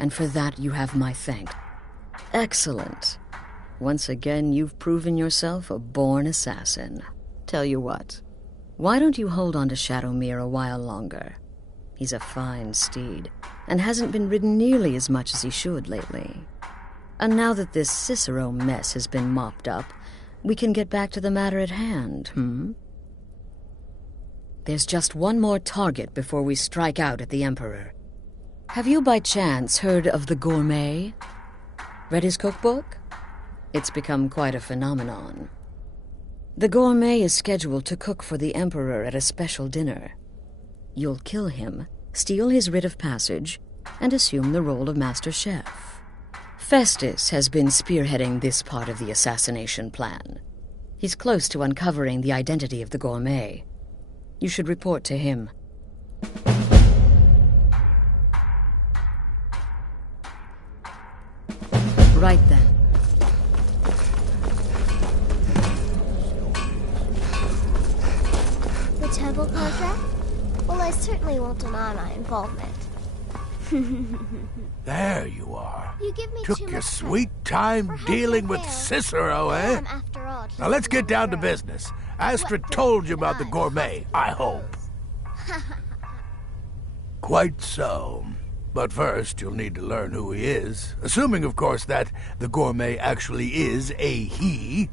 and for that you have my thanks. Excellent. Once again, you've proven yourself a born assassin. Tell you what, why don't you hold on to Shadowmere a while longer? He's a fine steed, and hasn't been ridden nearly as much as he should lately. And now that this Cicero mess has been mopped up, we can get back to the matter at hand, There's just one more target before we strike out at the Emperor. Have you by chance heard of the Gourmet? Read his cookbook? It's become quite a phenomenon. The Gourmet is scheduled to cook for the Emperor at a special dinner. You'll kill him, steal his writ of passage, and assume the role of Master Chef. Festus has been spearheading this part of the assassination plan. He's close to uncovering the identity of the Gourmet. You should report to him. Right then. The temple contract? Well, I certainly won't deny my involvement. There you are. You give me Took too your much sweet credit. time Perhaps dealing I with failed. Cicero, I eh? am, after all, just Now let's a get down to young girl. business. Astrid What told you good about the I Gourmet, possibly I hope. Quite so. But first, you'll need to learn who he is. Assuming, of course, that the Gourmet actually is a he.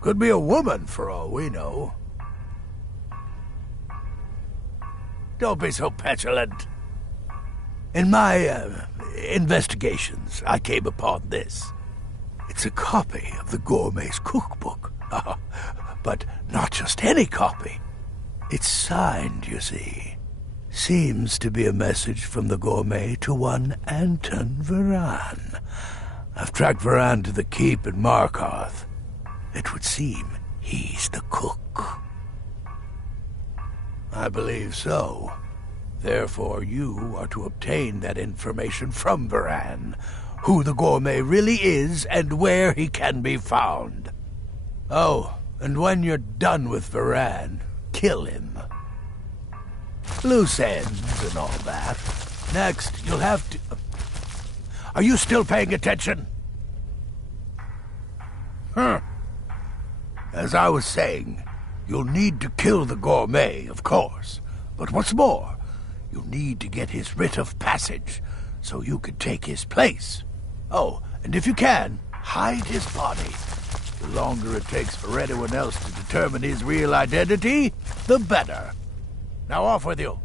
Could be a woman, for all we know. Don't be so petulant. In my investigations, I came upon this. It's a copy of the Gourmet's cookbook. But not just any copy. It's signed, you see. Seems to be a message from the Gourmet to one Anton Varan. I've tracked Varan to the keep in Markarth. It would seem he's the cook. I believe so. Therefore, you are to obtain that information from Varan, who the Gourmet really is and where he can be found. Oh, and when you're done with Varan, kill him. Loose ends and all that. Next, you'll have to... Are you still paying attention? As I was saying, you'll need to kill the Gourmet, of course. But what's more, you'll need to get his writ of passage, so you can take his place. Oh, and if you can, hide his body. The longer it takes for anyone else to determine his real identity, the better. Now off with you.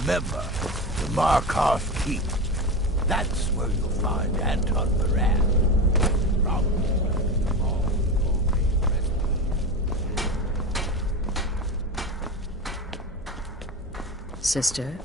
Remember, the Markarth Keep. That's where you'll find Anton Varan. Probably all Sister?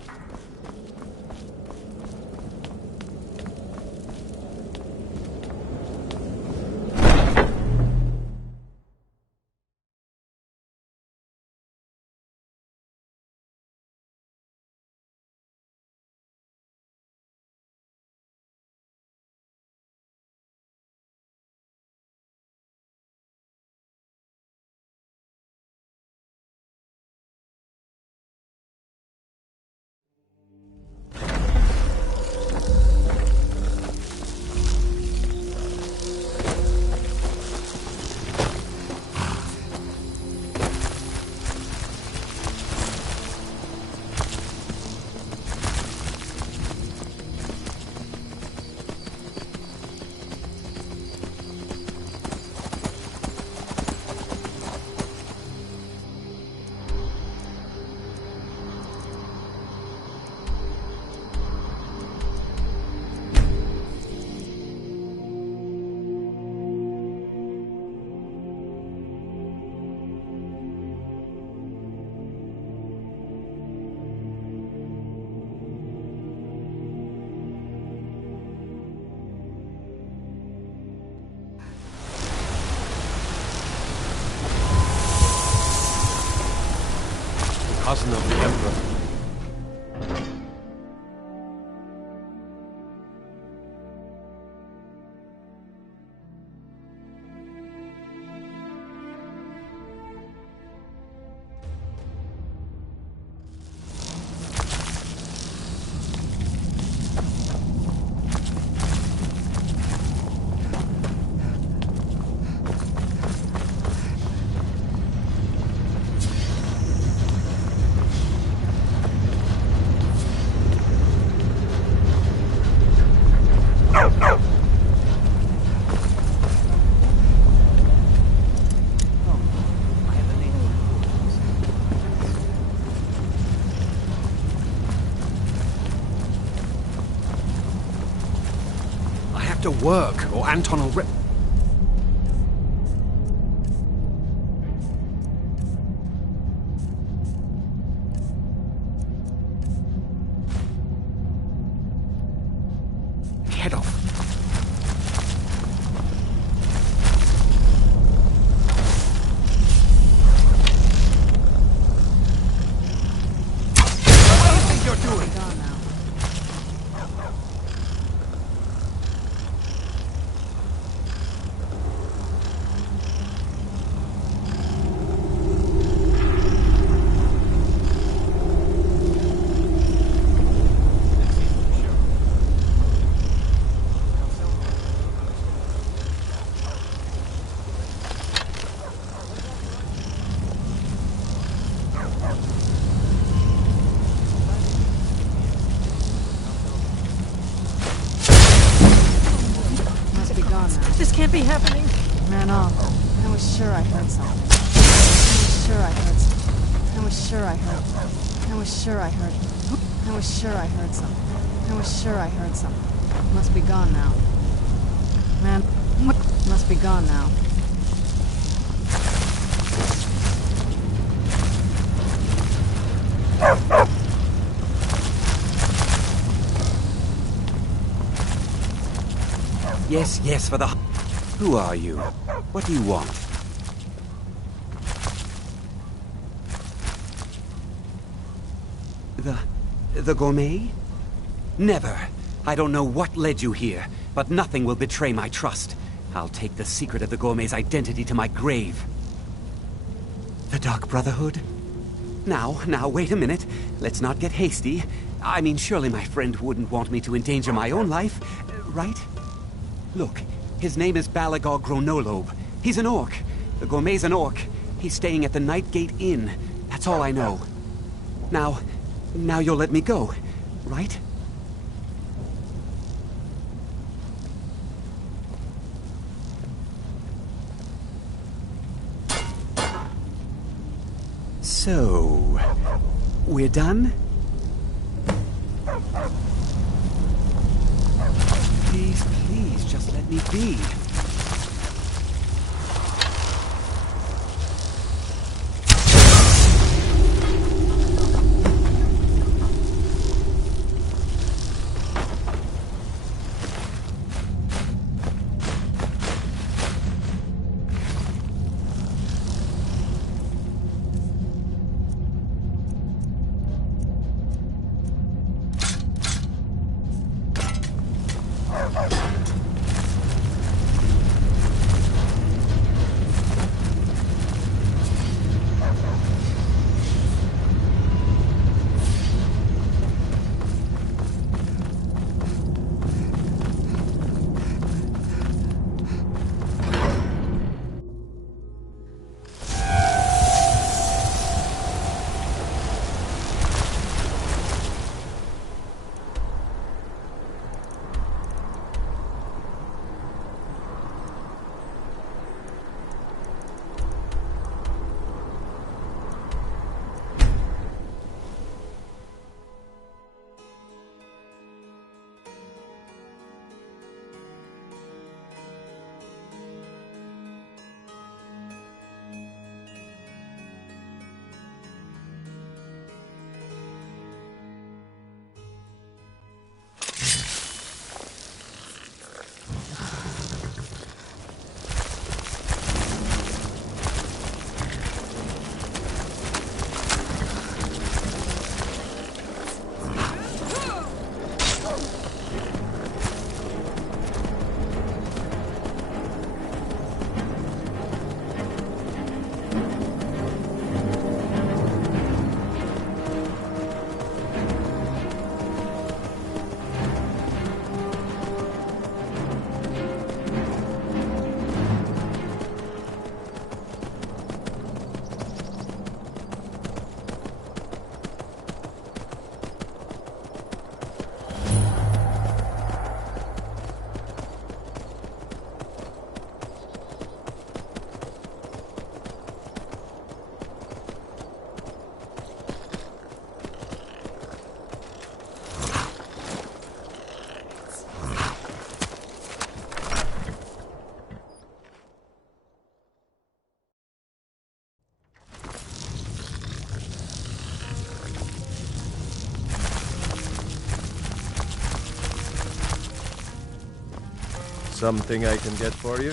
Cousin of the Emperor. to work, or Anton will rip... Head off. What do you think you're doing? Gone now. Must be gone now. This can't be happening. Ran off. I was sure I heard something. I was sure I heard something. I was sure I heard. I was sure I heard. I was sure I heard something. I was sure I heard something. Must be gone now. Man, must be gone now. Yes, yes, for the... Who are you? What do you want? The gourmet? Never. I don't know what led you here, but nothing will betray my trust. I'll take the secret of the gourmet's identity to my grave. The Dark Brotherhood? Now, wait a minute. Let's not get hasty. I mean, surely my friend wouldn't want me to endanger my own life, right? Look, his name is Balagog Gronolobe. He's an orc. The gourmet's an orc. He's staying at the Nightgate Inn. That's all I know. Now you'll let me go, right? So, we're done? Please, please, just let me be. Something I can get for you?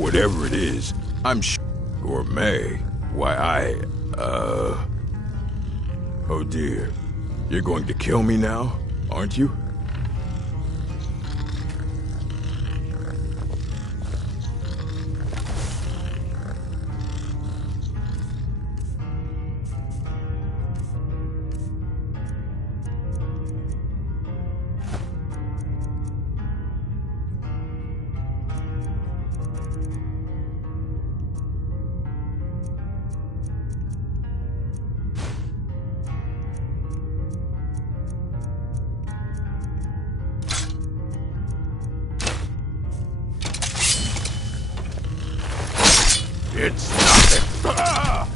Whatever it is, I'm gourmet. Why, Oh dear. You're going to kill me now, aren't you? It's nothing. Ah!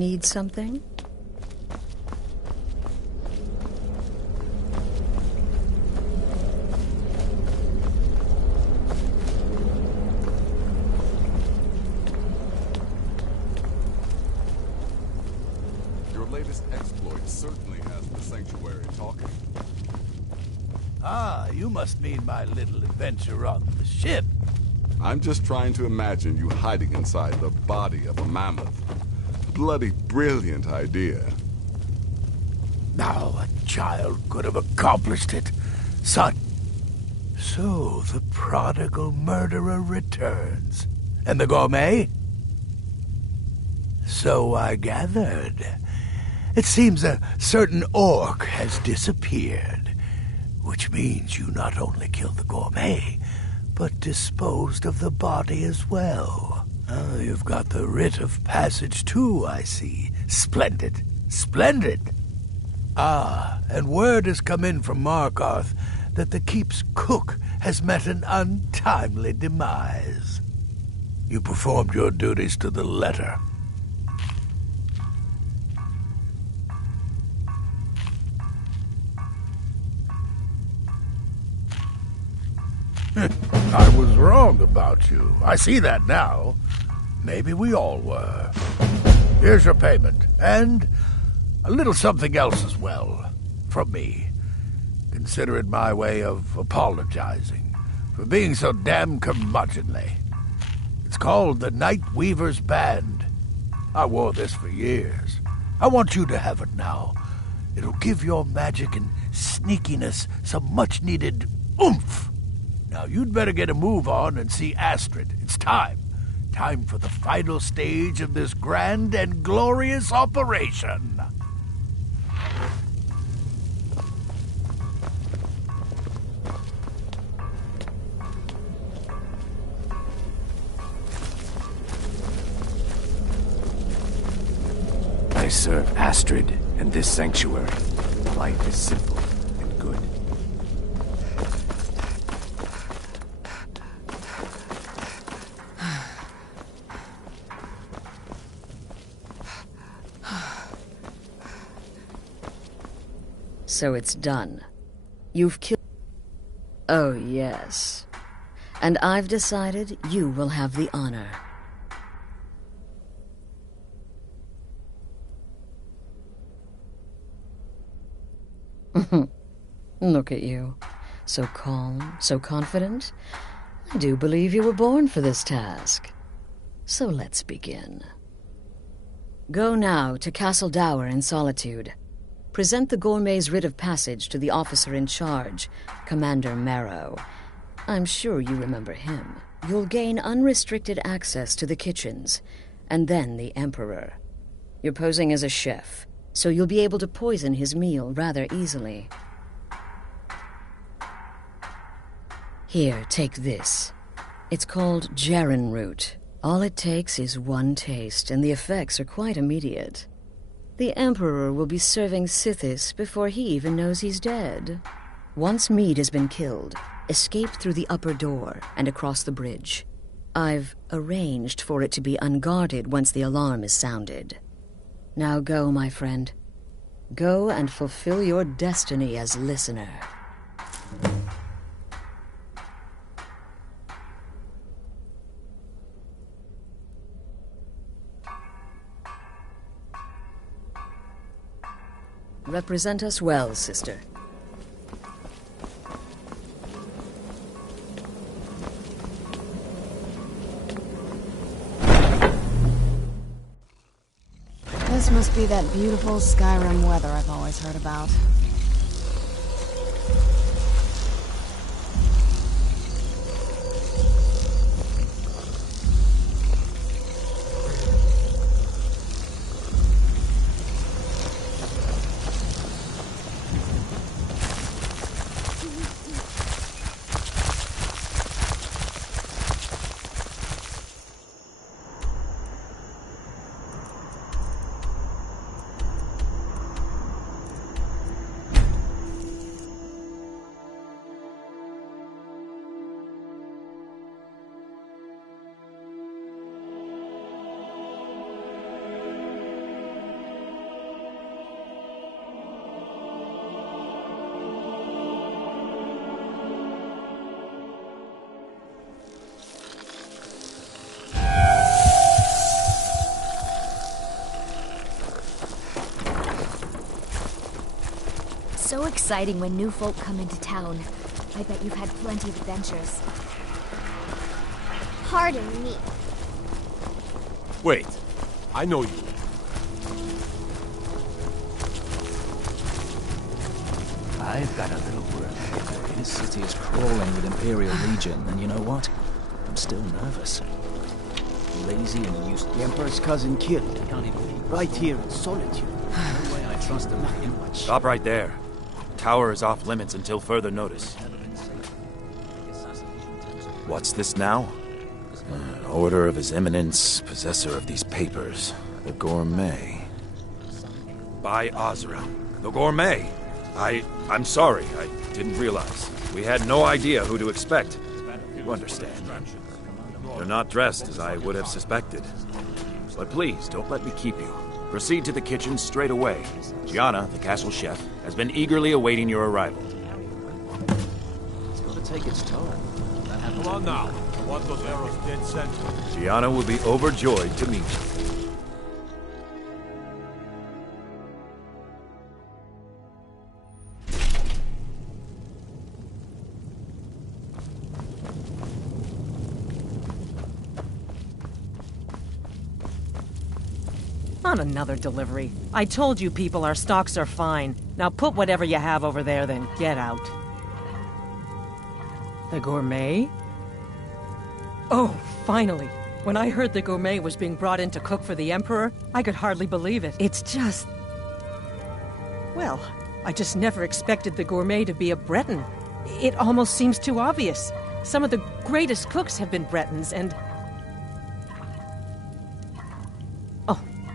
Need something? Your latest exploit certainly has the sanctuary talking. Ah, you must mean my little adventure on the ship. I'm just trying to imagine you hiding inside the body of a mammoth. Bloody brilliant idea. Now a child could have accomplished it. Son. So the prodigal murderer returns. And the gourmet? So I gathered. It seems a certain orc has disappeared. Which means you not only killed the gourmet, but disposed of the body as well. Oh, you've got the writ of passage too, I see. Splendid. Splendid. Ah, and word has come in from Markarth that the keep's cook has met an untimely demise. You performed your duties to the letter. I was wrong about you. I see that now. Maybe we all were. Here's your payment, and a little something else as well, from me. Consider it my way of apologizing for being so damn curmudgeonly. It's called the Night Weaver's Band. I wore this for years. I want you to have it now. It'll give your magic and sneakiness some much-needed oomph. Now, you'd better get a move on and see Astrid. It's time. Time for the final stage of this grand and glorious operation. I serve Astrid and this sanctuary. Life is simple and good. So it's done. You've killed... Oh, yes. And I've decided you will have the honor. Look at you. So calm, so confident. I do believe you were born for this task. So let's begin. Go now to Castle Dower in Solitude. Present the gourmet's writ of passage to the officer in charge, Commander Marrow. I'm sure you remember him. You'll gain unrestricted access to the kitchens, and then the Emperor. You're posing as a chef, so you'll be able to poison his meal rather easily. Here, take this. It's called Jaren root. All it takes is one taste, and the effects are quite immediate. The Emperor will be serving Sithis before he even knows he's dead. Once Mead has been killed, escape through the upper door and across the bridge. I've arranged for it to be unguarded once the alarm is sounded. Now go, my friend. Go and fulfill your destiny as listener. Represent us well, sister. This must be that beautiful Skyrim weather I've always heard about. exciting when new folk come into town. I bet you've had plenty of adventures. Pardon me. Wait, I know you. I've got a little word. This city is crawling with Imperial Legion, and you know what? I'm still nervous. Lazy and used. The Emperor's cousin killed. Can't even right here in solitude. No way I trust him that much. Stop right there. The tower is off limits until further notice. What's this now? An order of His Eminence, possessor of these papers. The Gourmet. By Ozra. The Gourmet! I'm sorry. I didn't realize. We had no idea who to expect. You understand. They're not dressed as I would have suspected. But please, don't let me keep you. Proceed to the kitchen straight away. Gianna, the castle chef, has been eagerly awaiting your arrival. It's got to take its toll. Come on now. I want those arrows dead center. Gianna will be overjoyed to meet you. Not another delivery. I told you people our stocks are fine. Now put whatever you have over there, then get out. The Gourmet? Oh, finally. When I heard the Gourmet was being brought in to cook for the Emperor, I could hardly believe it. It's just... Well, I just never expected the Gourmet to be a Breton. It almost seems too obvious. Some of the greatest cooks have been Bretons, and...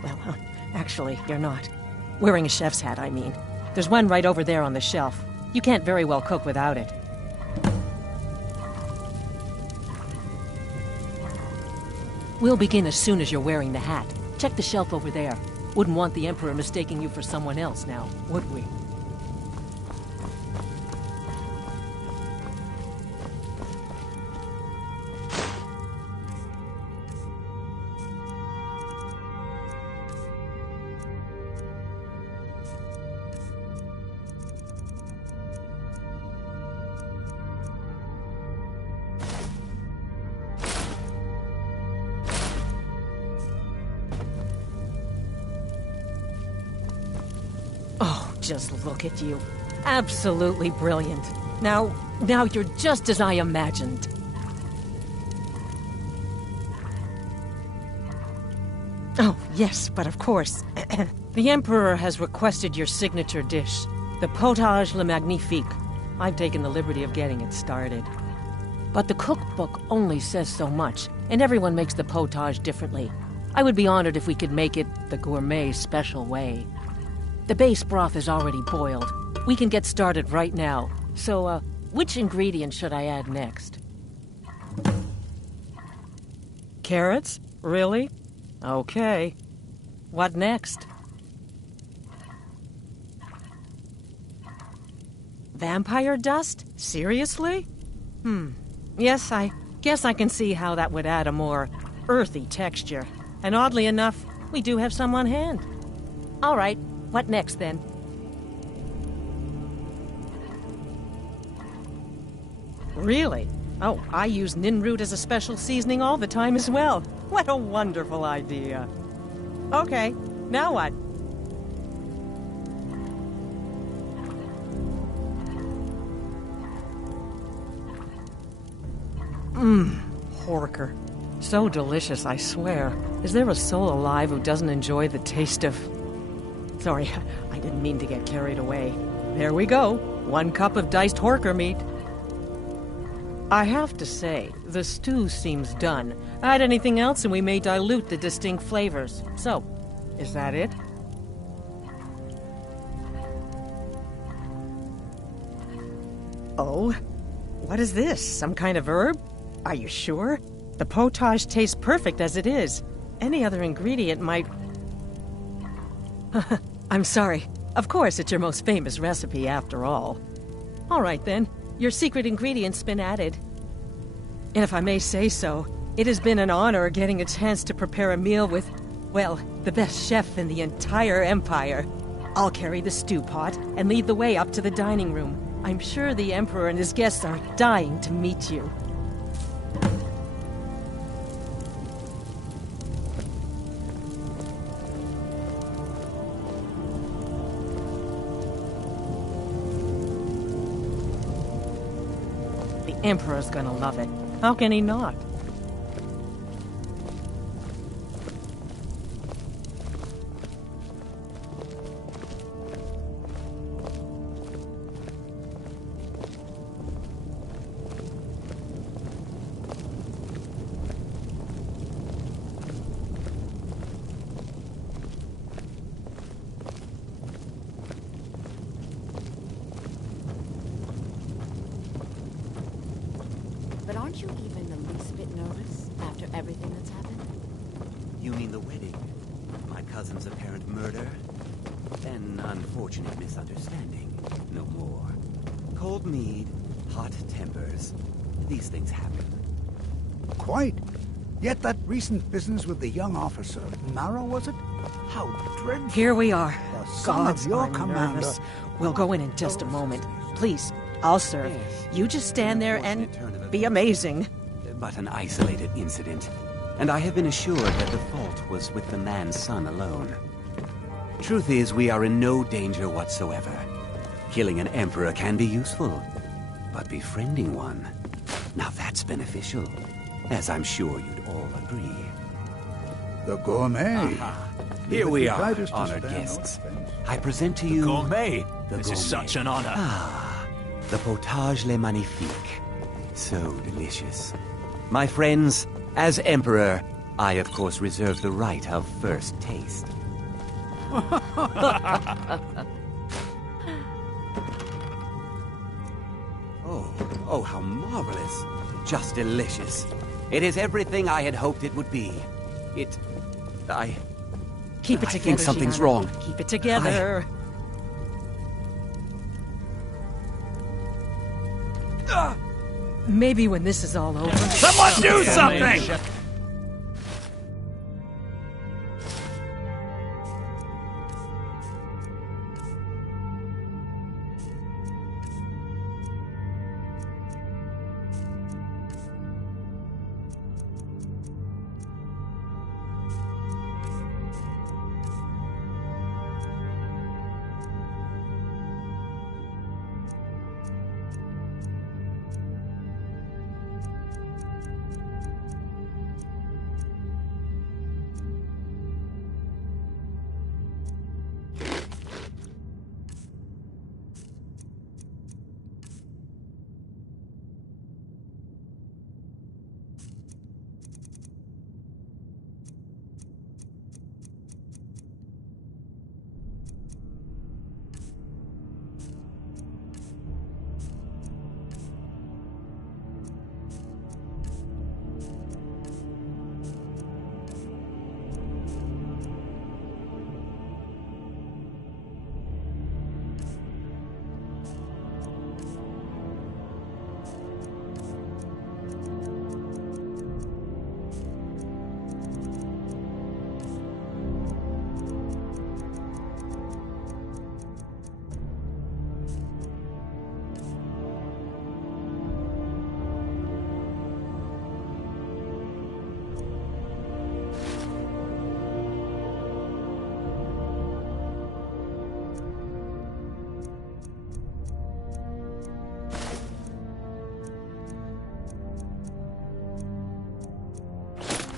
Well, actually, you're not. Wearing a chef's hat, I mean. There's one right over there on the shelf. You can't very well cook without it. We'll begin as soon as you're wearing the hat. Check the shelf over there. Wouldn't want the Emperor mistaking you for someone else now, would we? Just look at you. Absolutely brilliant. Now you're just as I imagined. Oh, yes, but of course. The Emperor has requested your signature dish, the potage le magnifique. I've taken the liberty of getting it started. But the cookbook only says so much, and everyone makes the potage differently. I would be honored if we could make it the Gourmet special way. The base broth is already boiled. We can get started right now. So, which ingredient should I add next? Carrots? Really? Okay. What next? Vampire dust? Seriously? Yes, I guess I can see how that would add a more earthy texture. And oddly enough, we do have some on hand. All right. What next, then? Really? Oh, I use ninroot as a special seasoning all the time as well. What a wonderful idea. Okay, now what? Horker. So delicious, I swear. Is there a soul alive who doesn't enjoy the taste of... Sorry, I didn't mean to get carried away. There we go. 1 cup of diced horker meat. I have to say, the stew seems done. Add anything else and we may dilute the distinct flavors. So, is that it? Oh? What is this? Some kind of herb? Are you sure? The potage tastes perfect as it is. Any other ingredient might... I'm sorry. Of course, it's your most famous recipe, after all. All right, then. Your secret ingredient's been added. And if I may say so, it has been an honor getting a chance to prepare a meal with, well, the best chef in the entire Empire. I'll carry the stew pot and lead the way up to the dining room. I'm sure the Emperor and his guests are dying to meet you. The Emperor's gonna love it. How can he not? But aren't you even the least bit nervous after everything that's happened? You mean the wedding? My cousin's apparent murder? An unfortunate misunderstanding. No more. Cold mead, hot tempers. These things happen. Quite. Yet that recent business with the young officer, Mara, was it? How dreadful. Here we are. The son Gods, of your I'm commander. nervous. We'll go in just a moment. Please, I'll serve. You just stand there and be amazing. But an isolated incident. And I have been assured that the fault was with the man's son alone. Truth is, we are in no danger whatsoever. Killing an emperor can be useful. But befriending one, now that's beneficial. As I'm sure you'd all agree. The gourmet. Here we are, honored guests. I present to you... Gourmet! The This gourmet. is such an honor. The potage le magnifique. So delicious. My friends, as Emperor, I of course reserve the right of first taste. Oh, how marvelous. Just delicious. It is everything I had hoped it would be. Keep it I together, think something's Gianna. wrong. Keep it together. Maybe when this is all over... Someone do something!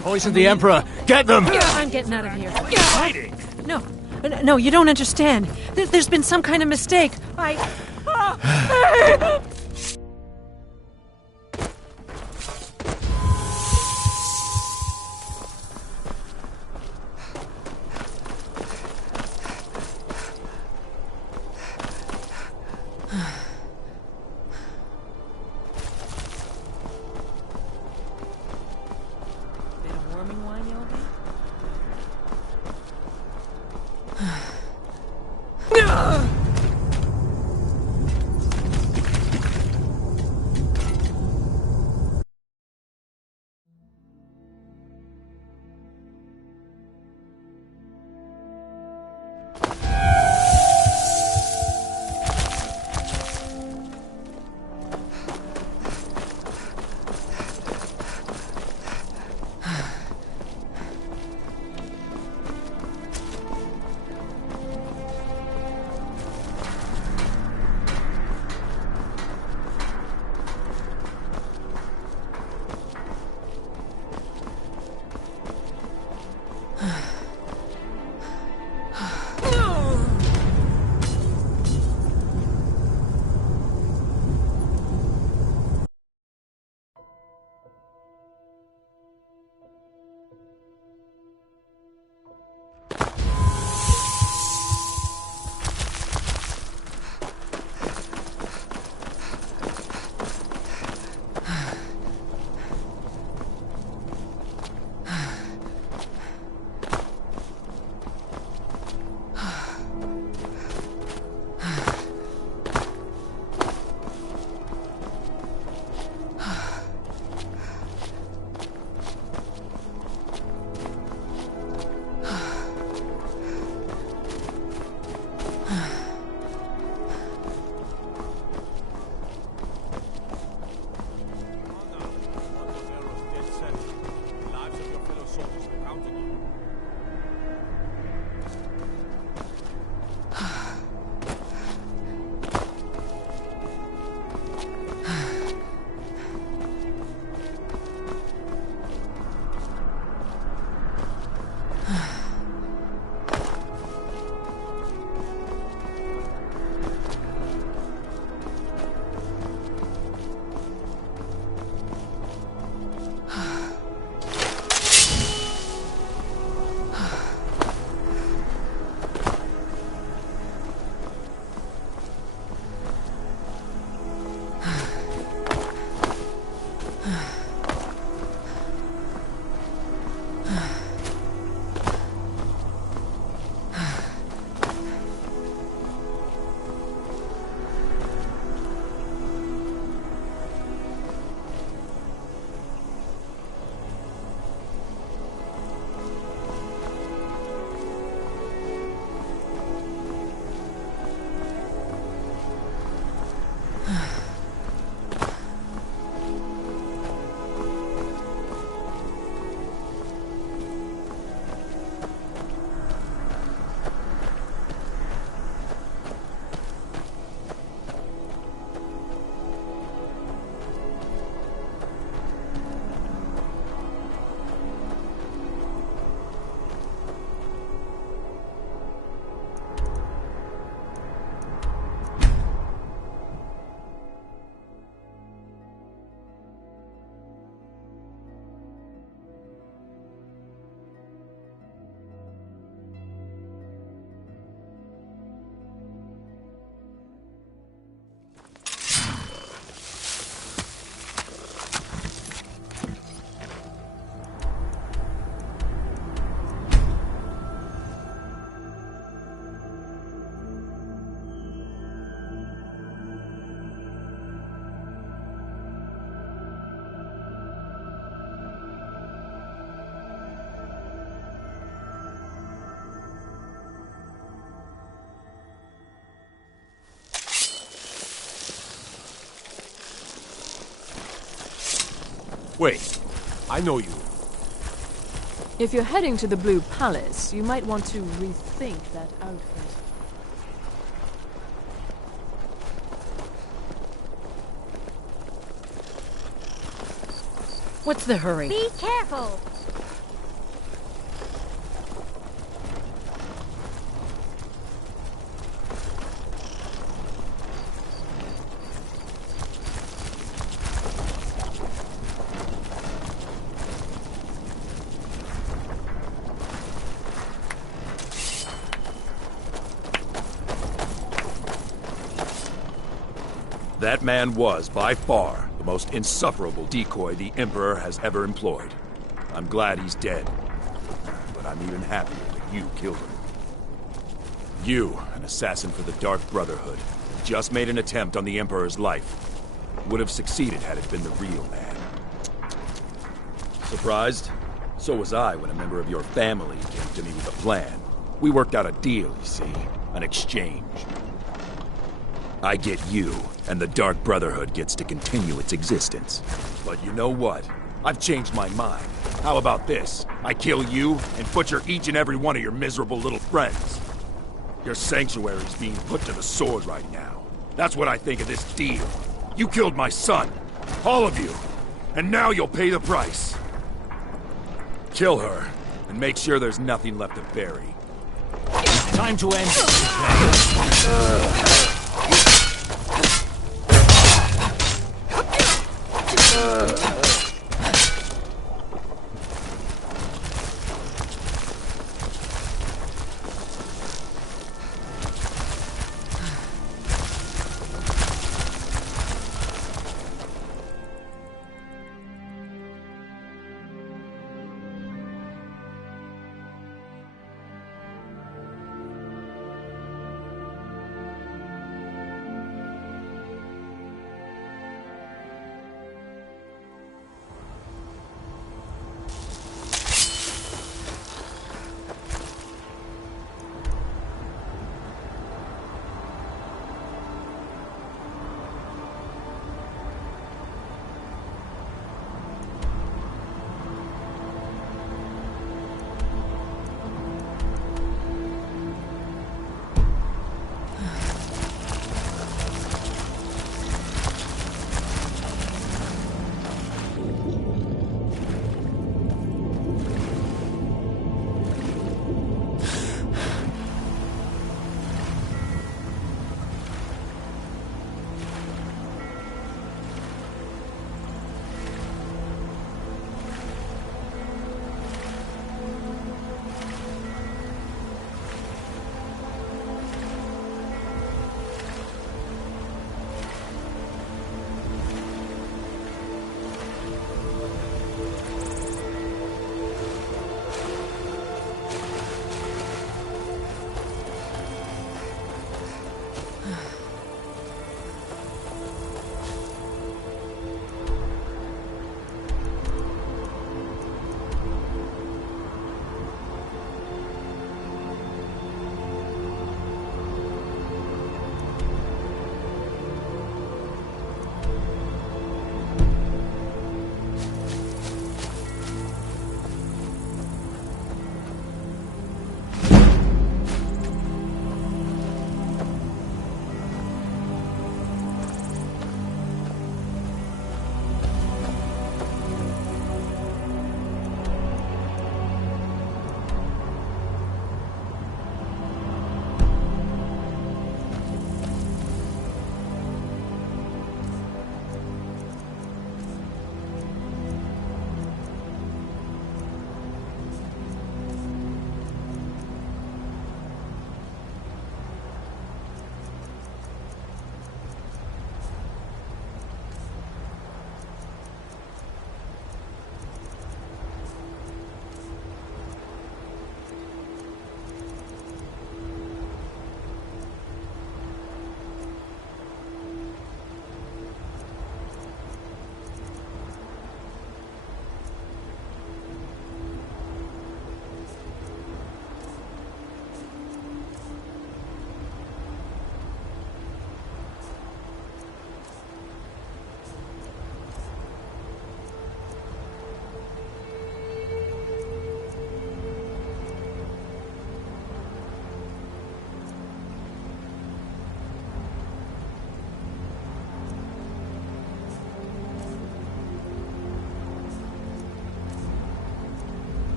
Poison the Emperor! Get them! I'm getting out of here. Hiding! No, you don't understand. There's been some kind of mistake. Wait, I know you. If you're heading to the Blue Palace, you might want to rethink that outfit. What's the hurry? Be careful! That man was, by far, the most insufferable decoy the Emperor has ever employed. I'm glad he's dead. But I'm even happier that you killed him. You, an assassin for the Dark Brotherhood, just made an attempt on the Emperor's life. Would have succeeded had it been the real man. Surprised? So was I when a member of your family came to me with a plan. We worked out a deal, you see. An exchange. I get you, and the Dark Brotherhood gets to continue its existence. But you know what? I've changed my mind. How about this? I kill you, and butcher each and every one of your miserable little friends. Your sanctuary's being put to the sword right now. That's what I think of this deal. You killed my son. All of you. And now you'll pay the price. Kill her, and make sure there's nothing left to bury. Time to end.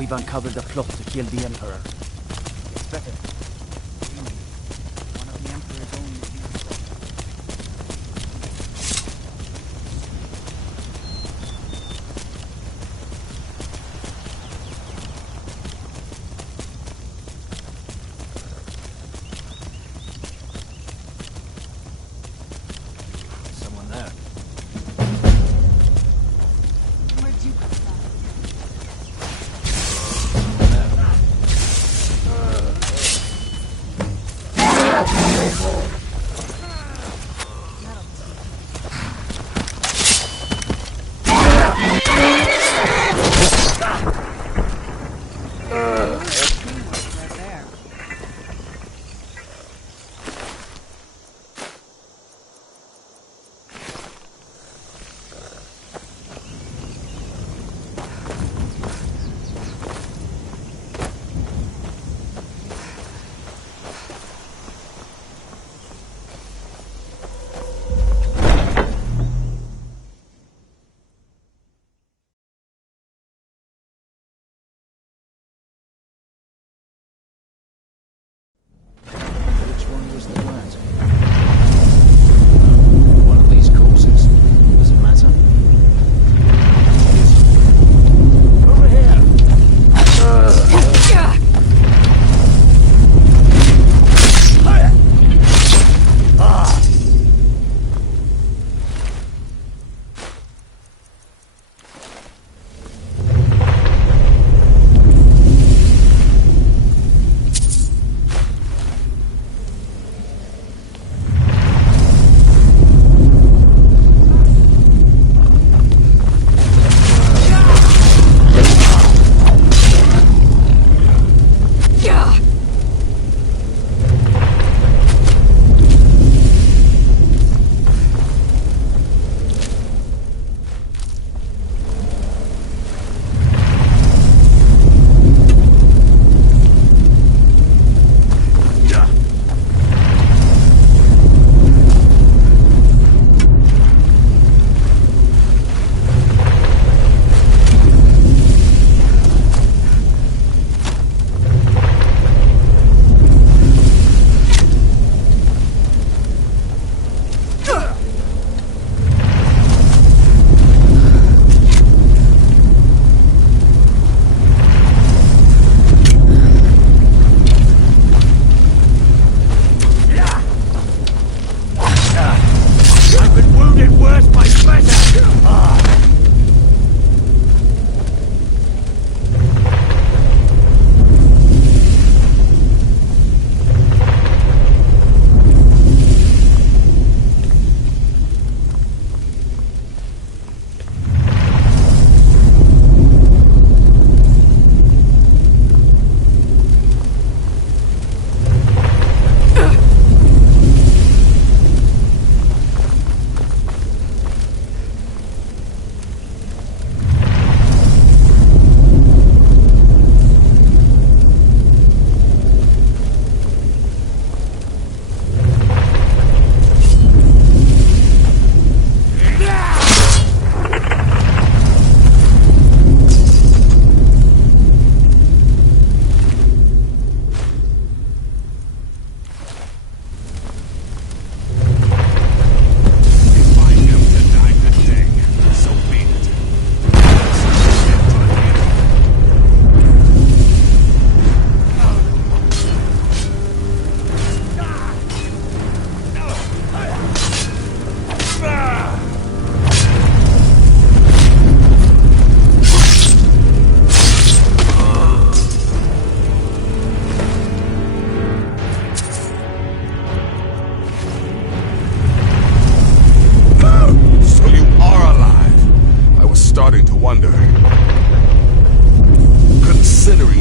We've uncovered the plot to kill the Emperor. It's better. Really, one of the Emperor's own Someone there. Where'd you come from? Which one was the last? One of these courses. Does it matter? Over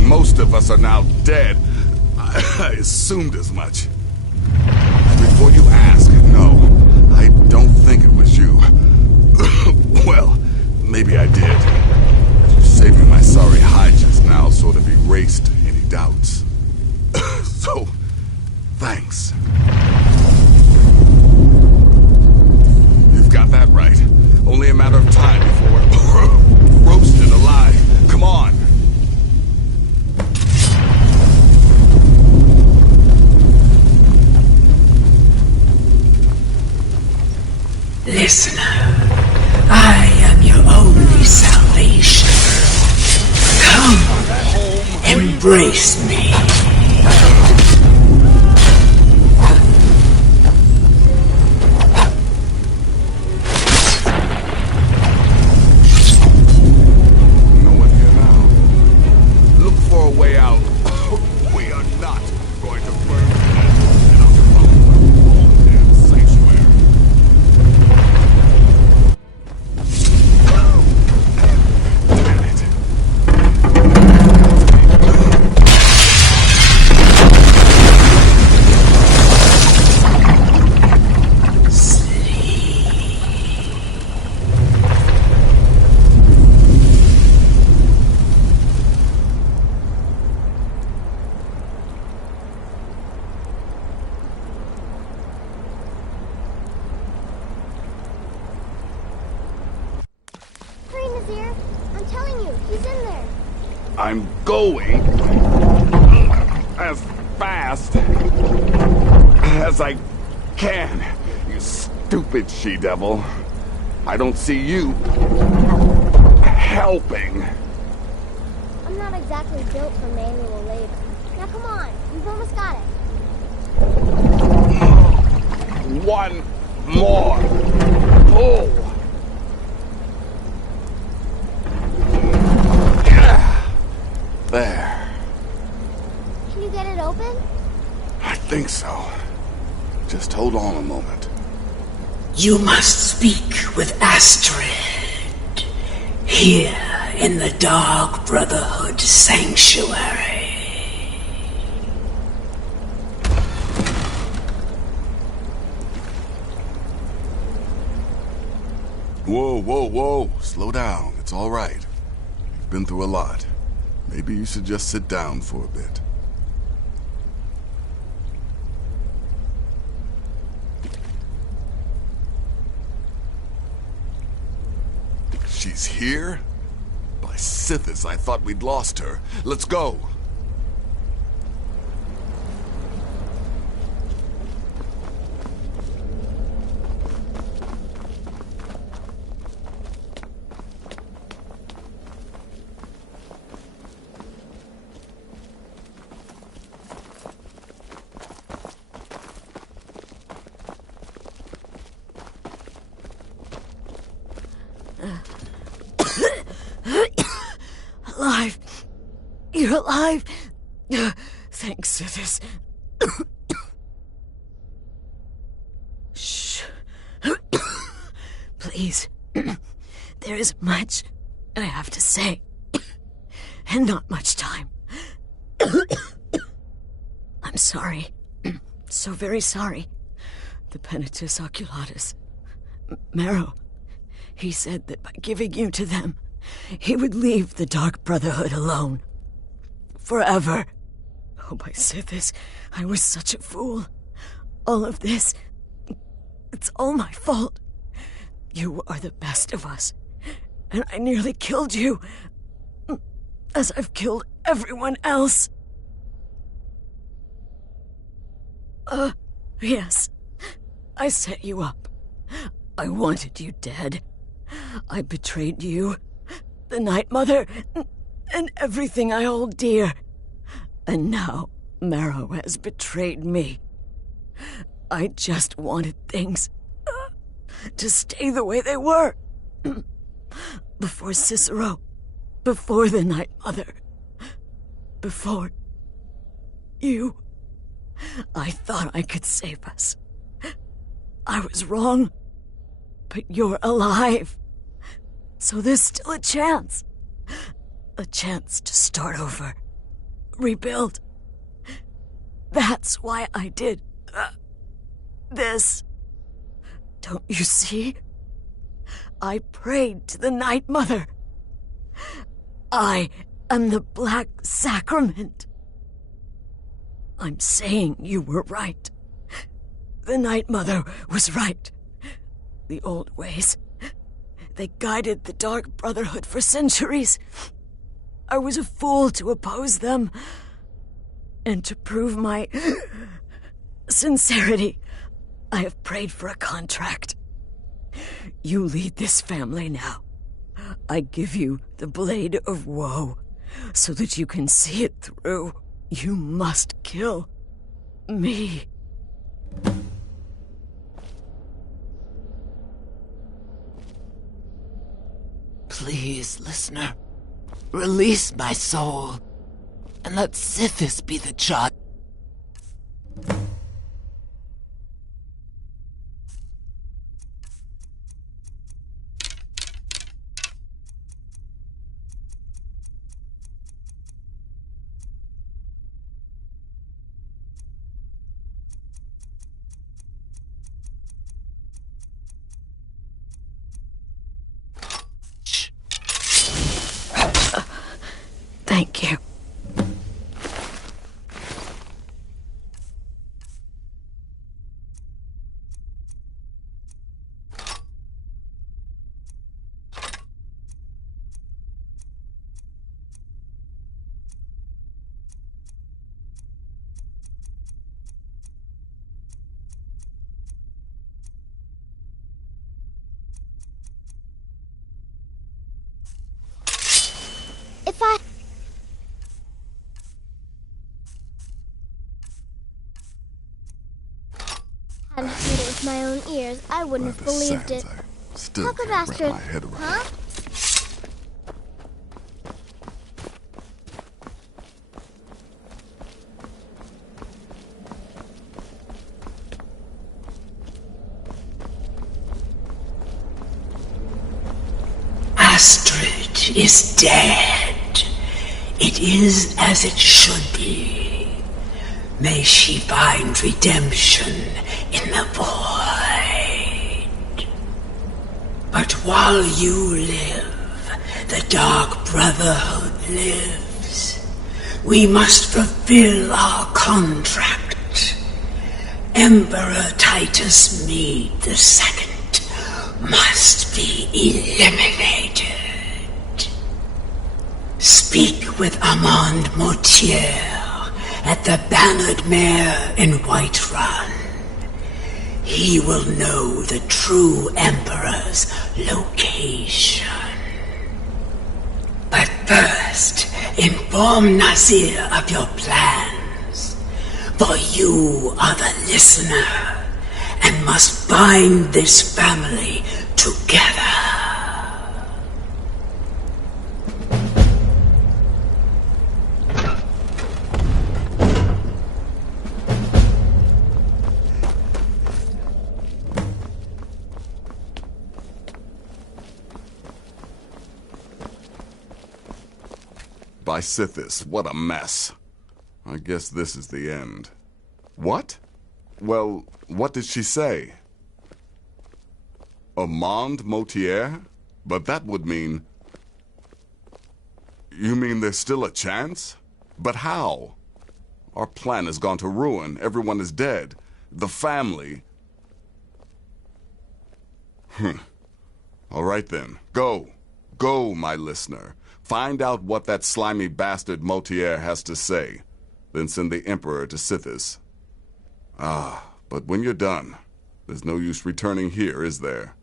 most of us are now dead, I assumed as much. Before you ask, no, I don't think it was you. Well, maybe I did. You saving my sorry hide just now sort of erased any doubts. So, thanks. You've got that right. Only a matter of time before we're roasted alive. Come on. Listener, I am your only salvation. Come, embrace me. No one here now. Look for a way out. We are not going to burn in our own damn sanctuary. Damn it. Hurry, Nazir. I'm telling you, he's in there. I'm going as fast as I can, you stupid she-devil. I don't see you helping. I'm not exactly built for manual labor. Now come on, we've almost got it. One more pull. There. Can you get it open? I think so. Just hold on a moment. You must speak with Astrid. Here in the Dark Brotherhood Sanctuary. Whoa, whoa, whoa. Slow down. It's all right. You've been through a lot. Maybe you should just sit down for a bit. She's here? By Sithis, I thought we'd lost her. Let's go. Alive. You're alive. Thanks to this. Shh. Please. There is much I have to say. And not much time. I'm sorry. So very sorry. The Penitus Oculatus. Marrow. He said that by giving you to them, he would leave the Dark Brotherhood alone. Forever. Oh, by Sithis, I was such a fool. All of this, it's all my fault. You are the best of us, and I nearly killed you, as I've killed everyone else. Yes, I set you up. I wanted you dead. I betrayed you, the Night Mother, and everything I hold dear. And now Marrow has betrayed me. I just wanted things to stay the way they were. Before Cicero, before the Night Mother, before you. I thought I could save us. I was wrong, but you're alive. So there's still a chance. A chance to start over. Rebuild. That's why I did this. Don't you see? I prayed to the Night Mother. I am the Black Sacrament. I'm saying you were right. The Night Mother was right. The old ways, they guided the Dark Brotherhood for centuries. I was a fool to oppose them. And to prove my sincerity, I have prayed for a contract. You lead this family now. I give you the Blade of Woe, so that you can see it through. You must kill me. Please, listener, release my soul, and let Sithis be the judge. Thank you. If I hadn't heard it with my own ears, I wouldn't have believed it. Still Talk can't about wrap my head around. huh? Astrid is dead. It is as it should be. May she find redemption in the void. But while you live, the Dark Brotherhood lives. We must fulfill our contract. Emperor Titus Mede II must be eliminated. Speak with Armand Mortier at the Bannered Mare in Whiterun. He will know the true Emperor's location. But first, inform Nazir of your plans, for you are the listener and must bind this family together. By Sithis, what a mess. I guess this is the end. What? Well, what did she say? Armand Mortier? But that would mean... You mean there's still a chance? But how? Our plan has gone to ruin. Everyone is dead. The family... All right then. Go. Go, my listener. Find out what that slimy bastard Mortier has to say. Then send the Emperor to Sithis. But when you're done, there's no use returning here, is there?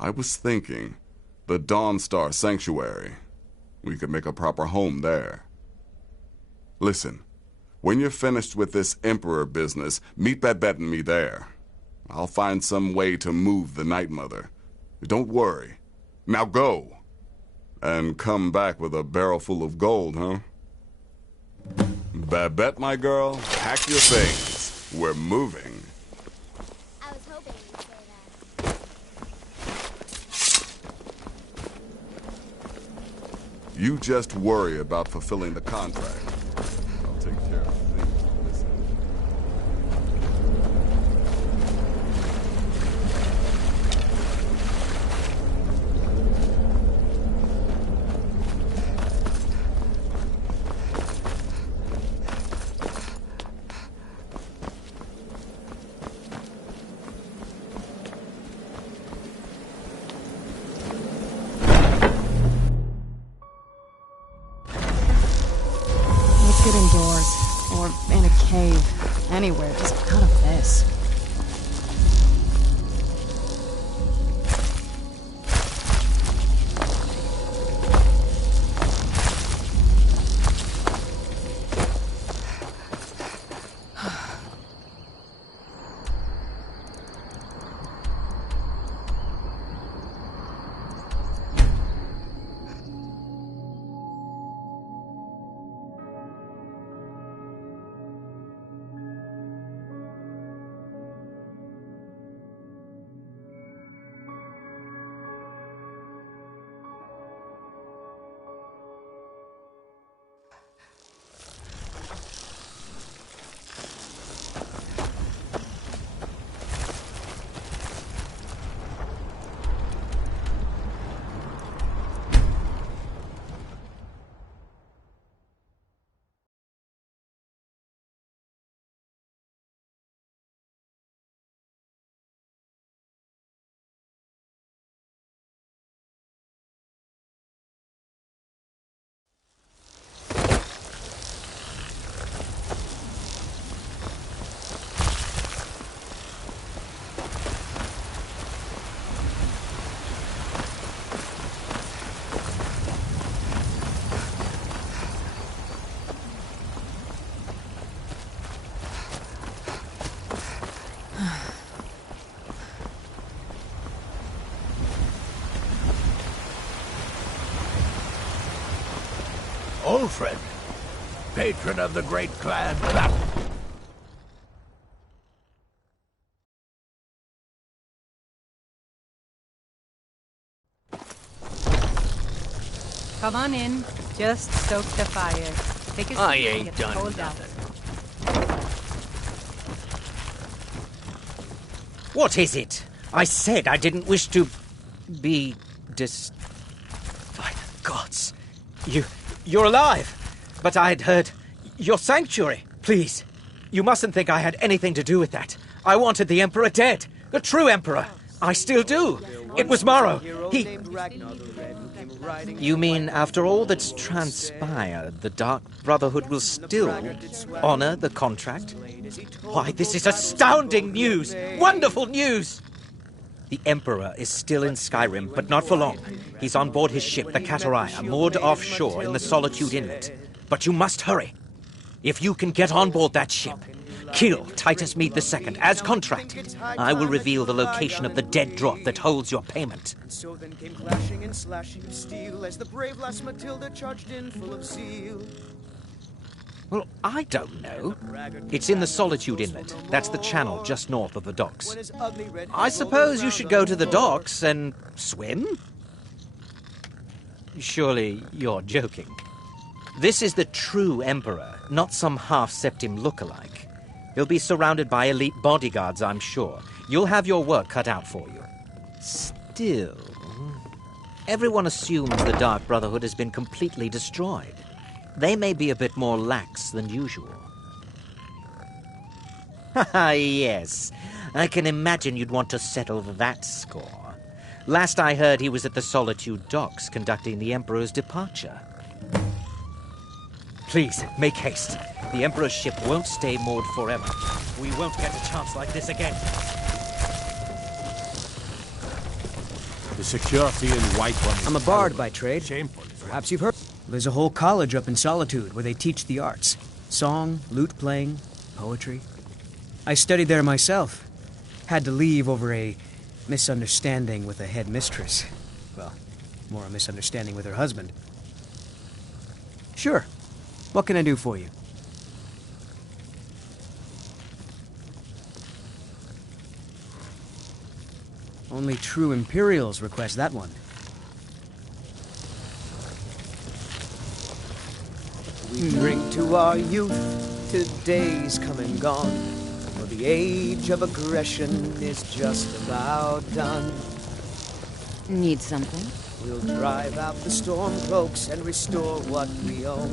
I was thinking, the Dawnstar Sanctuary. We could make a proper home there. Listen, when you're finished with this Emperor business, meet Babette and me there. I'll find some way to move the Night Mother. Don't worry. Now go. And come back with a barrel full of gold, huh? Babette, my girl, pack your things. We're moving. I was hoping you'd say that. You just worry about fulfilling the contract. I'll take care of things. Listen. Let's get indoors. Or in a cave. Anywhere, just out of this. old friend, patron of the great clan. Come on in. Just stoke the fire. Take a seat I and ain't get done cold out. nothing. What is it? I said I didn't wish to be By the gods. You're alive! But I'd heard your sanctuary. Please, you mustn't think I had anything to do with that. I wanted the Emperor dead. The true Emperor. I still do. It was Morrow. He... You mean after all that's transpired, the Dark Brotherhood will still honor the contract? Why, this is astounding news! Wonderful news! The Emperor is still in Skyrim, but not for long. He's on board his ship, the Kataraya, moored offshore in the Solitude Inlet. But you must hurry. If you can get on board that ship, kill Titus Mead II, as contracted, I will reveal the location of the dead drop that holds your payment. And so then came clashing and slashing of steel as the brave lass Matilda charged in full of zeal. Well, I don't know. It's in the Solitude Inlet. That's the channel just north of the docks. I suppose you should go to the docks and swim? Surely you're joking. This is the true Emperor, not some half-septim lookalike. He'll be surrounded by elite bodyguards, I'm sure. You'll have your work cut out for you. Still, everyone assumes the Dark Brotherhood has been completely destroyed. They may be a bit more lax than usual. Haha, yes. I can imagine you'd want to settle that score. Last I heard, he was at the Solitude docks conducting the Emperor's departure. Please, make haste. The Emperor's ship won't stay moored forever. We won't get a chance like this again. The security in White One. I'm a bard by trade. Shameful. Perhaps you've heard. There's a whole college up in Solitude where they teach the arts. Song, lute playing, poetry. I studied there myself. Had to leave over a misunderstanding with a head mistress. Well, more a misunderstanding with her husband. Sure. What can I do for you? Only true Imperials request that one. We drink to our youth, to days come and gone, for the age of aggression is just about done. Need something? We'll drive out the storm cloaks and restore what we own.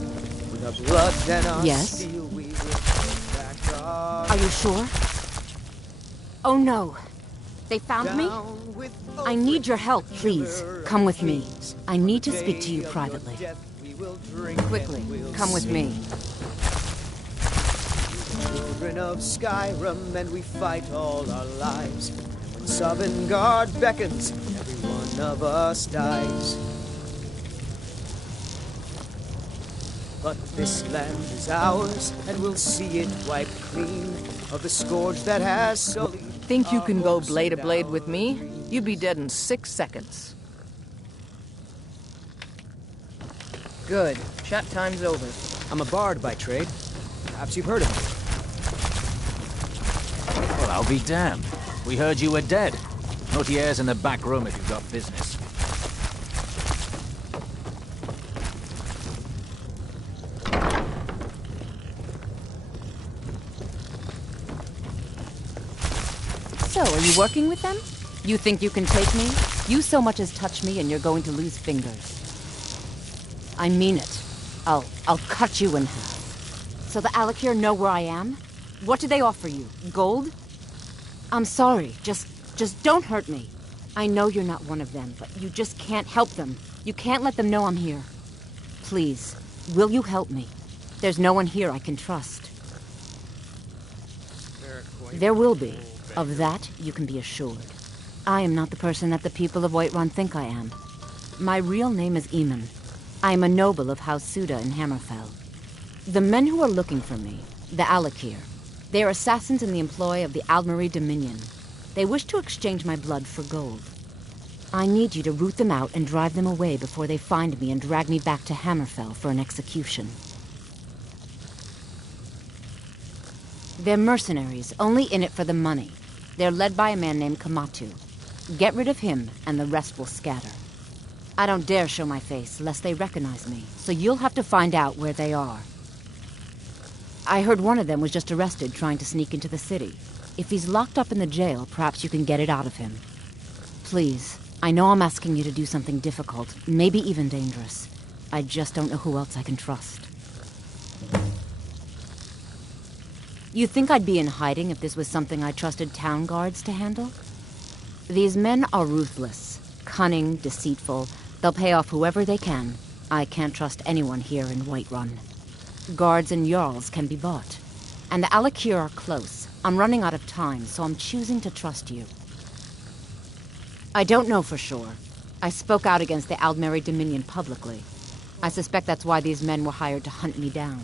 With our blood and our steel, we will take back our... Are you sure? Oh no. They found me? I need your help, please. Come with me. I need to speak to you privately. Quickly, come with me. Children of Skyrim, and we fight all our lives. When Sovngarde beckons, every one of us dies. But this land is ours, and we'll see it wiped clean of the scourge that has sullied. Think you can go blade to blade with me? You'd be dead in 6 seconds. Good. Chat time's over. I'm a bard by trade. Perhaps you've heard of me. Well, I'll be damned. We heard you were dead. Notier's in the back room if you've got business. So, are you working with them? You think you can take me? You so much as touch me and you're going to lose fingers. I mean it. I'll cut you in half. So the Alakir know where I am? What do they offer you? Gold? I'm sorry. Just don't hurt me. I know you're not one of them, but you just can't help them. You can't let them know I'm here. Please, will you help me? There's no one here I can trust. There will be. Of that, you can be assured. I am not the person that the people of Whiterun think I am. My real name is Eamon. I am a noble of House Suda in Hammerfell. The men who are looking for me, the Alakir, they are assassins in the employ of the Aldmeri Dominion. They wish to exchange my blood for gold. I need you to root them out and drive them away before they find me and drag me back to Hammerfell for an execution. They're mercenaries, only in it for the money. They're led by a man named Kamatu. Get rid of him, and the rest will scatter. I don't dare show my face, lest they recognize me, so you'll have to find out where they are. I heard one of them was just arrested trying to sneak into the city. If he's locked up in the jail, perhaps you can get it out of him. Please, I know I'm asking you to do something difficult, maybe even dangerous. I just don't know who else I can trust. You think I'd be in hiding if this was something I trusted town guards to handle? These men are ruthless, cunning, deceitful. They'll pay off whoever they can. I can't trust anyone here in Whiterun. Guards and Jarls can be bought. And the Alakir are close. I'm running out of time, so I'm choosing to trust you. I don't know for sure. I spoke out against the Aldmeri Dominion publicly. I suspect that's why these men were hired to hunt me down.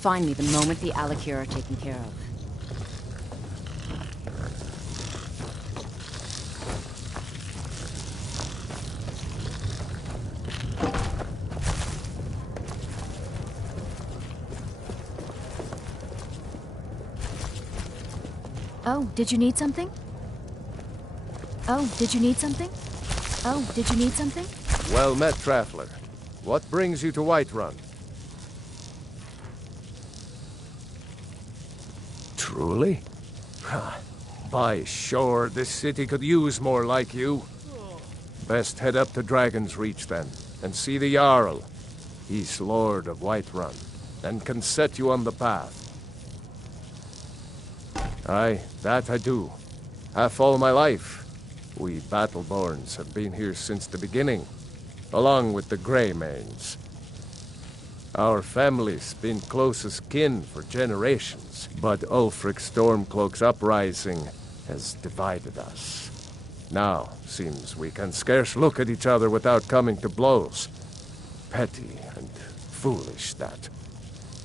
Find me the moment the Alakir are taken care of. Oh, did you need something? Oh, did you need something? Oh, did you need something? Well met, Traveler. What brings you to Whiterun? Truly? By sure, this city could use more like you. Best head up to Dragon's Reach then, and see the Jarl. He's Lord of Whiterun, and can set you on the path. Aye, that I do. Half all my life. We Battleborns have been here since the beginning, along with the Greymanes. Our family's been close as kin for generations, but Ulfric Stormcloak's uprising has divided us. Now, seems we can scarce look at each other without coming to blows. Petty and foolish, that.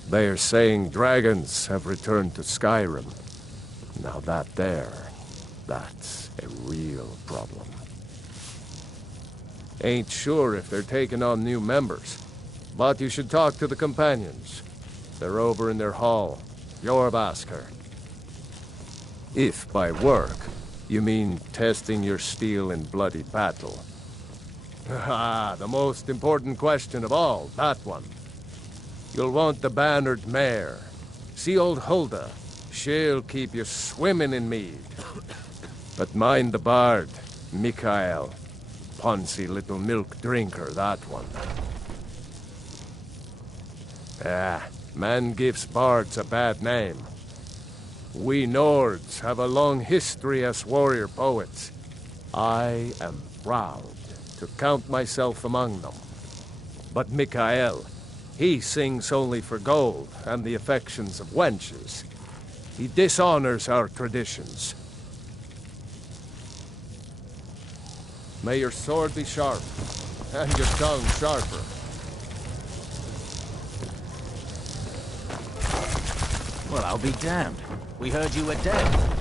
They are saying dragons have returned to Skyrim. Now that's a real problem. Ain't sure if they're taking on new members, but you should talk to the companions. They're over in their hall. Jorvaskr. If by work, you mean testing your steel in bloody battle. Ah, the most important question of all, that one. You'll want the bannered mare. See old Hulda. She'll keep you swimming in mead. But mind the bard, Mikael. Poncy little milk drinker, that one. Ah, man gives bards a bad name. We Nords have a long history as warrior poets. I am proud to count myself among them. But Mikael, he sings only for gold and the affections of wenches. He dishonors our traditions. May your sword be sharp, and your tongue sharper. Well, I'll be damned. We heard you were dead.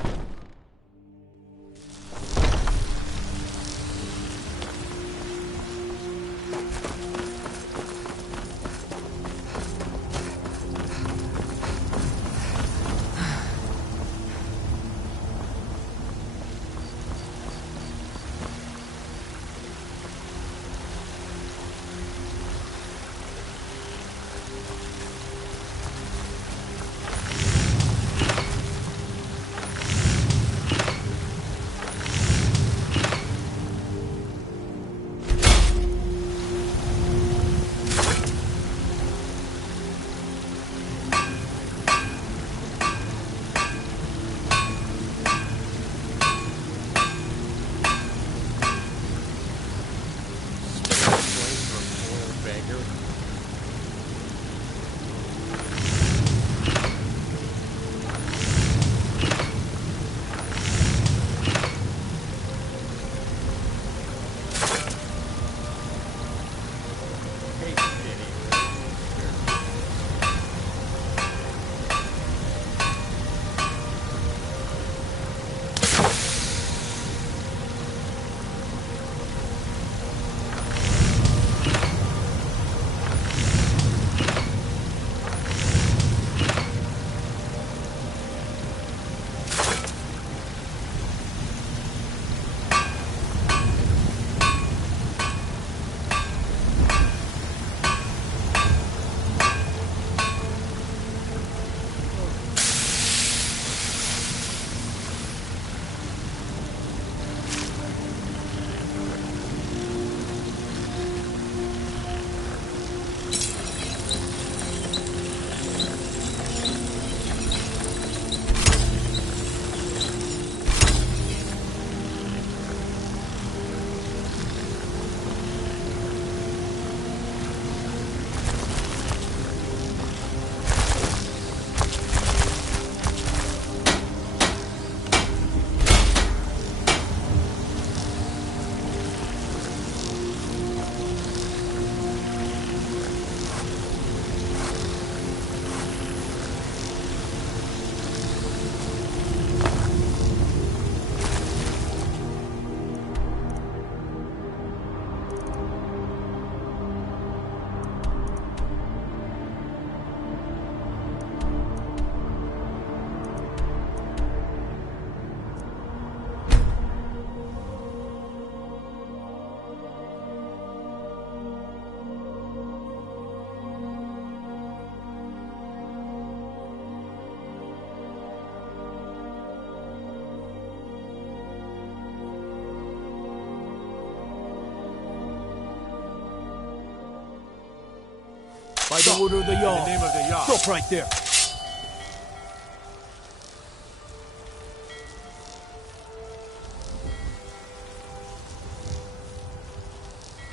By the order of the Jarl. In the name of the Jarl. Stop right there.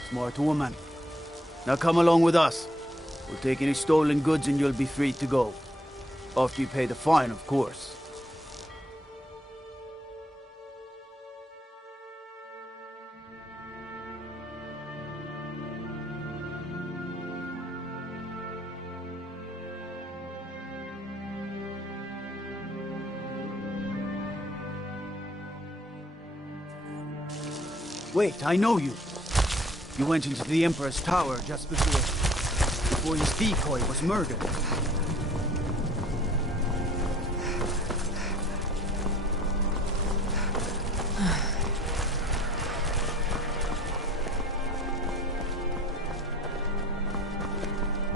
Smart woman. Now come along with us. We'll take any stolen goods and you'll be free to go. After you pay the fine, of course. Wait, I know you. You went into the Emperor's tower just before his decoy was murdered.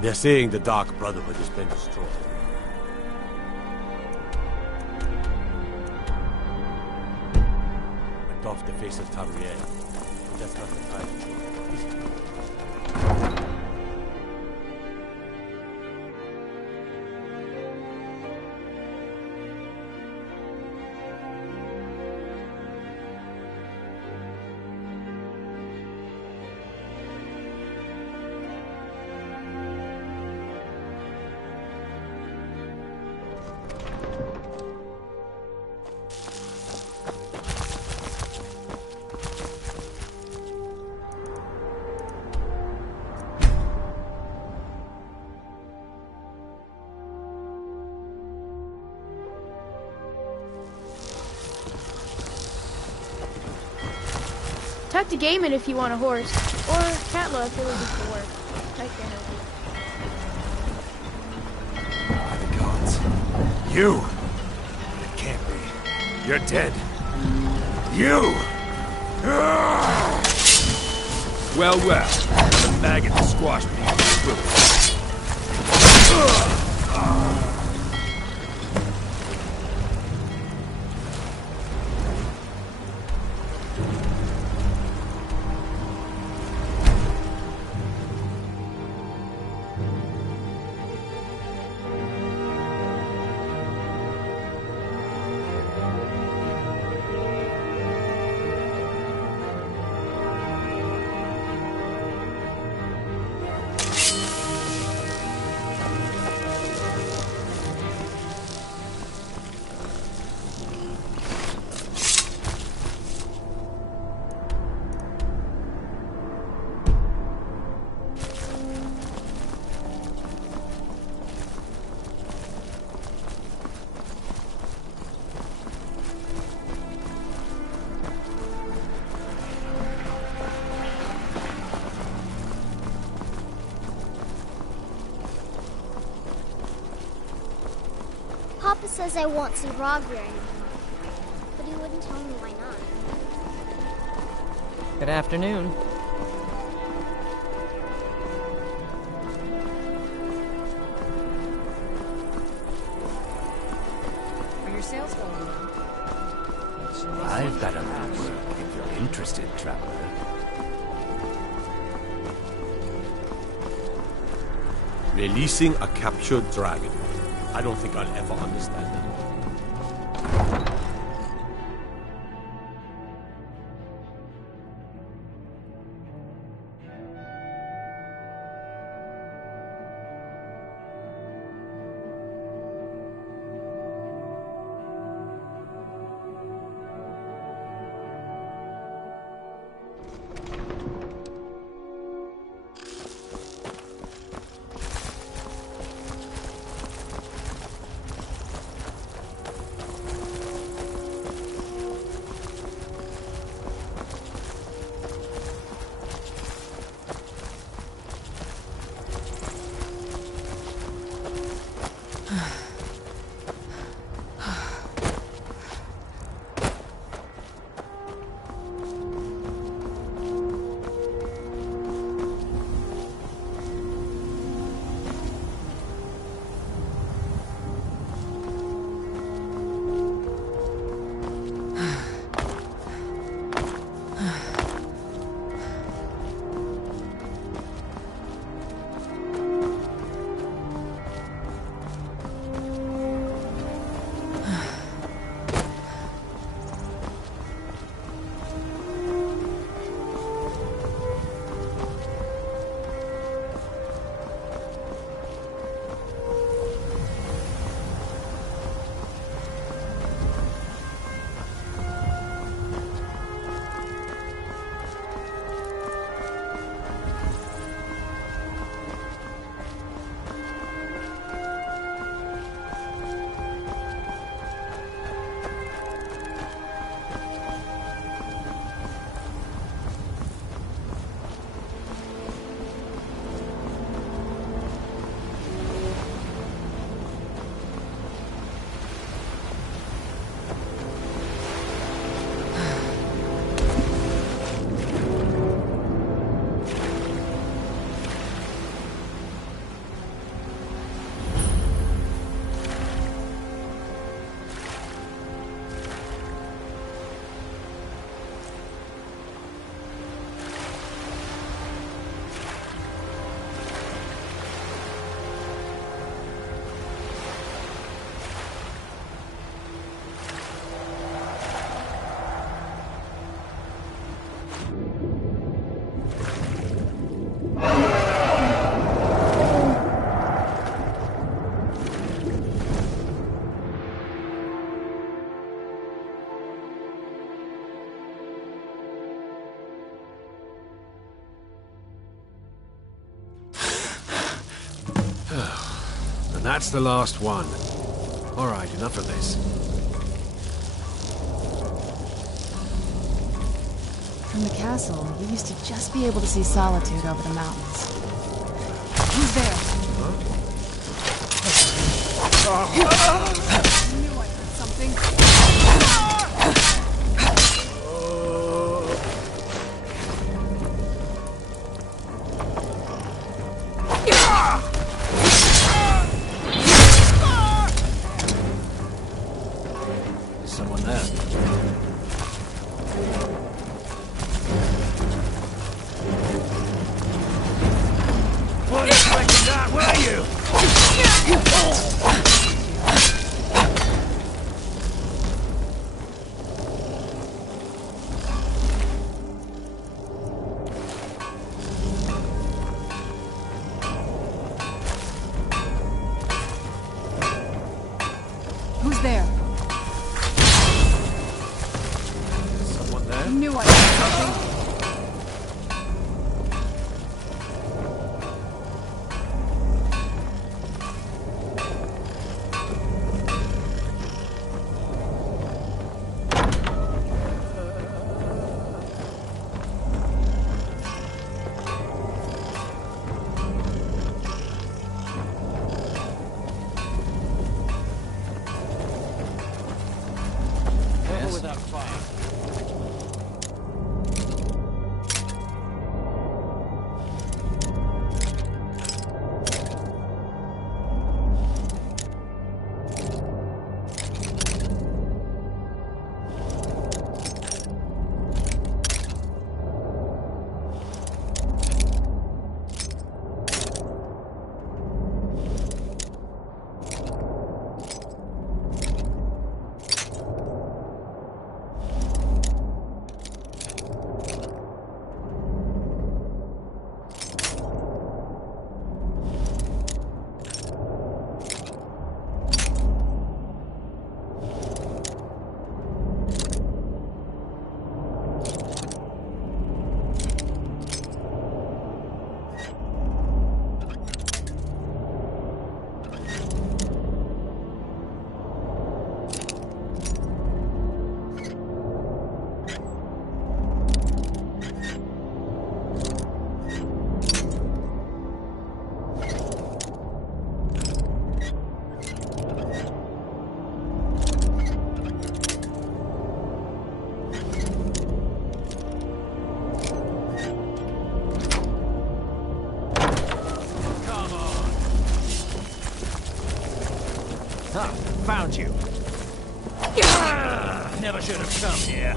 They're saying the Dark Brotherhood has been destroyed. Wiped off the face of Tamriel. But that's not the time. Talk to Gaiman if you want a horse, or Katla if you're looking for work. I can help The gods. You! It can't be. You're dead. You! Well, well. The maggot squashed me. Papa says I won't see Rogger anymore, but he wouldn't tell me why not. Good afternoon. Are your sales going well? I've got a little work if you're interested, traveler. Releasing a captured dragon. I don't think I'll ever understand that. that's the last one. Alright, enough of this. From the castle, we used to just be able to see Solitude over the mountains. Who's there? I knew I heard something. There's someone there. What expecting that, were you? Who's there? Someone there? I knew I heard something. Without fire. Ah, found you. Never should have come here.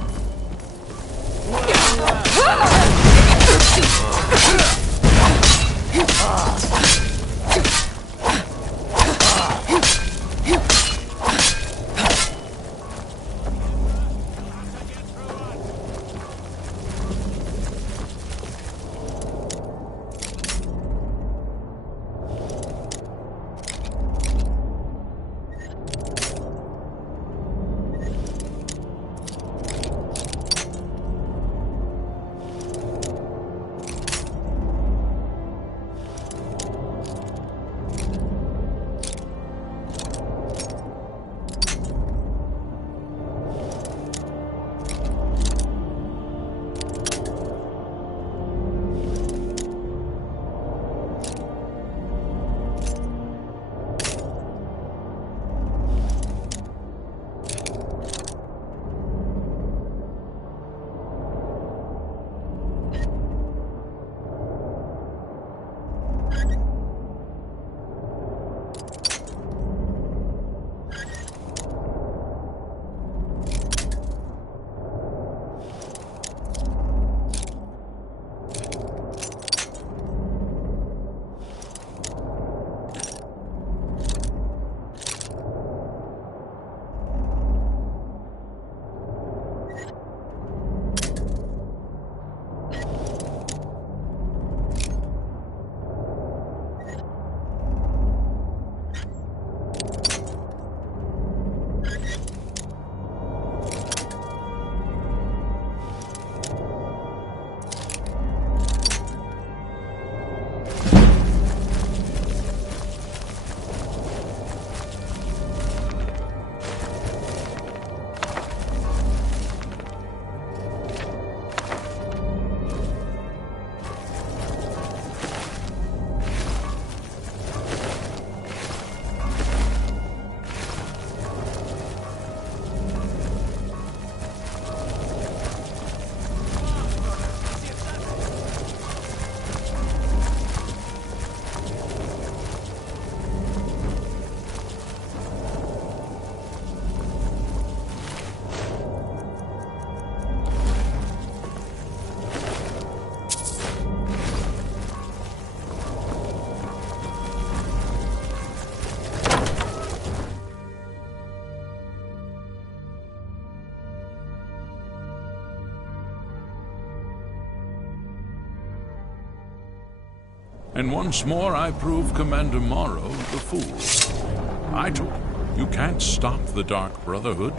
And once more I prove Commander Morrow the fool. I told him, you can't stop the Dark Brotherhood.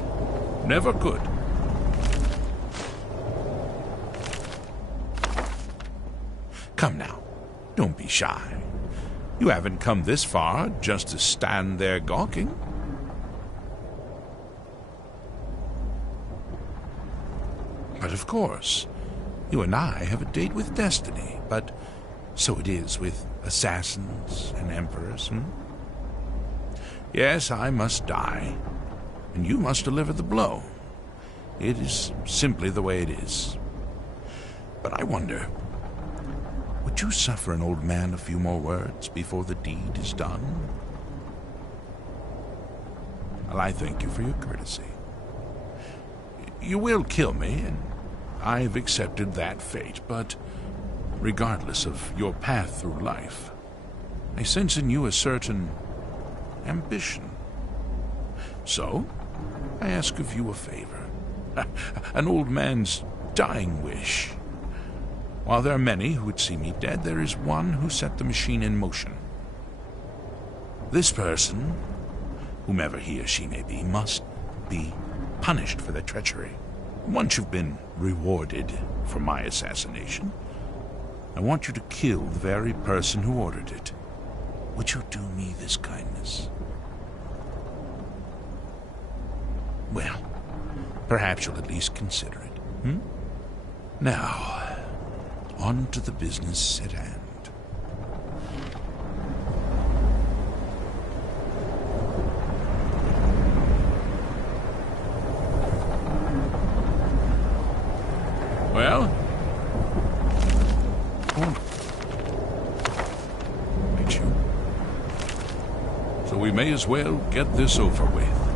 Never could. Come now, don't be shy. You haven't come this far just to stand there gawking. But of course, you and I have a date with destiny, but so it is with assassins and emperors, Yes, I must die, and you must deliver the blow. It is simply the way it is. But I wonder, would you suffer an old man a few more words before the deed is done? Well, I thank you for your courtesy. You will kill me, and I've accepted that fate, but regardless of your path through life, I sense in you a certain ambition. So, I ask of you a favor. An old man's dying wish. While there are many who would see me dead, there is one who set the machine in motion. This person, whomever he or she may be, must be punished for their treachery. Once you've been rewarded for my assassination, I want you to kill the very person who ordered it. Would you do me this kindness? Well, perhaps you'll at least consider it, Now, on to the business at hand. Well? Ain't you? So we may as well get this over with.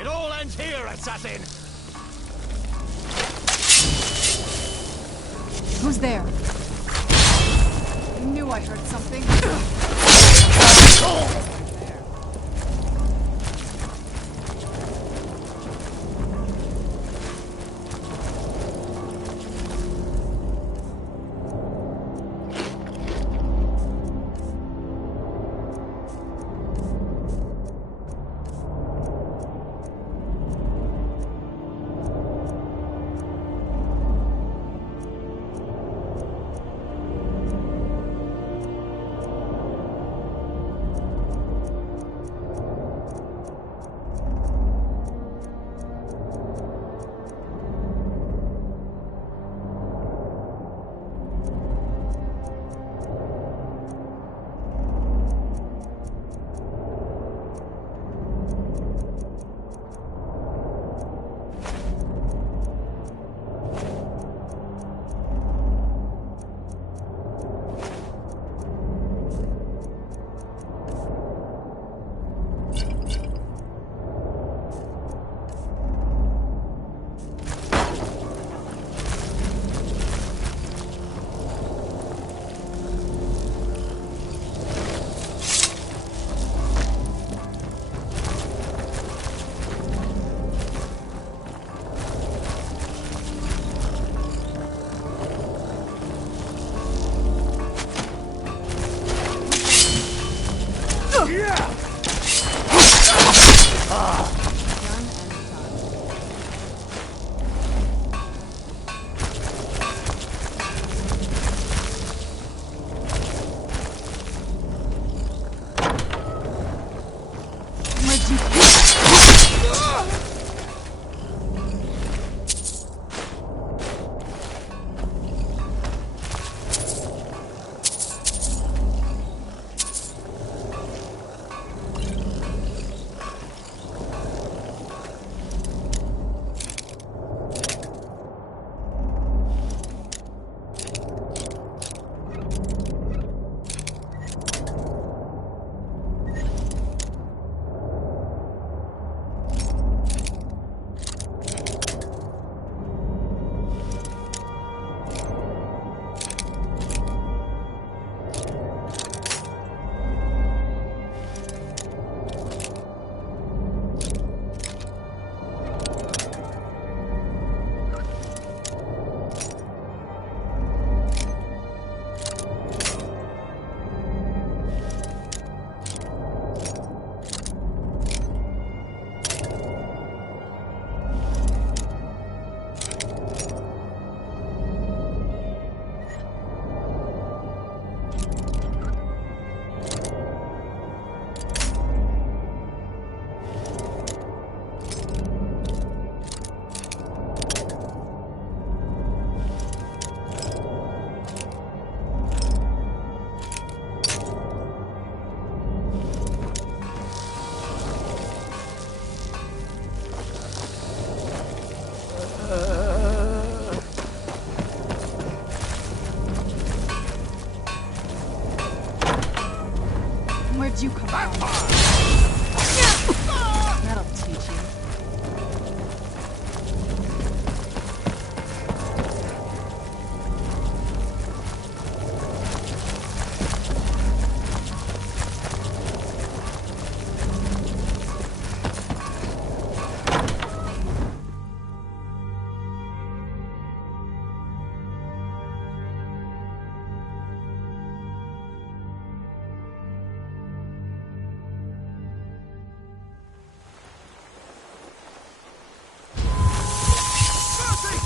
It all ends here, assassin! Who's there? I knew I heard something. you come on. That'll teach you.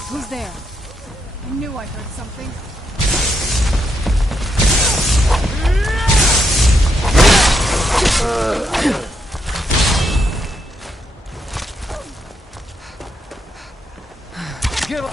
Who's there? I knew I heard something. Get up!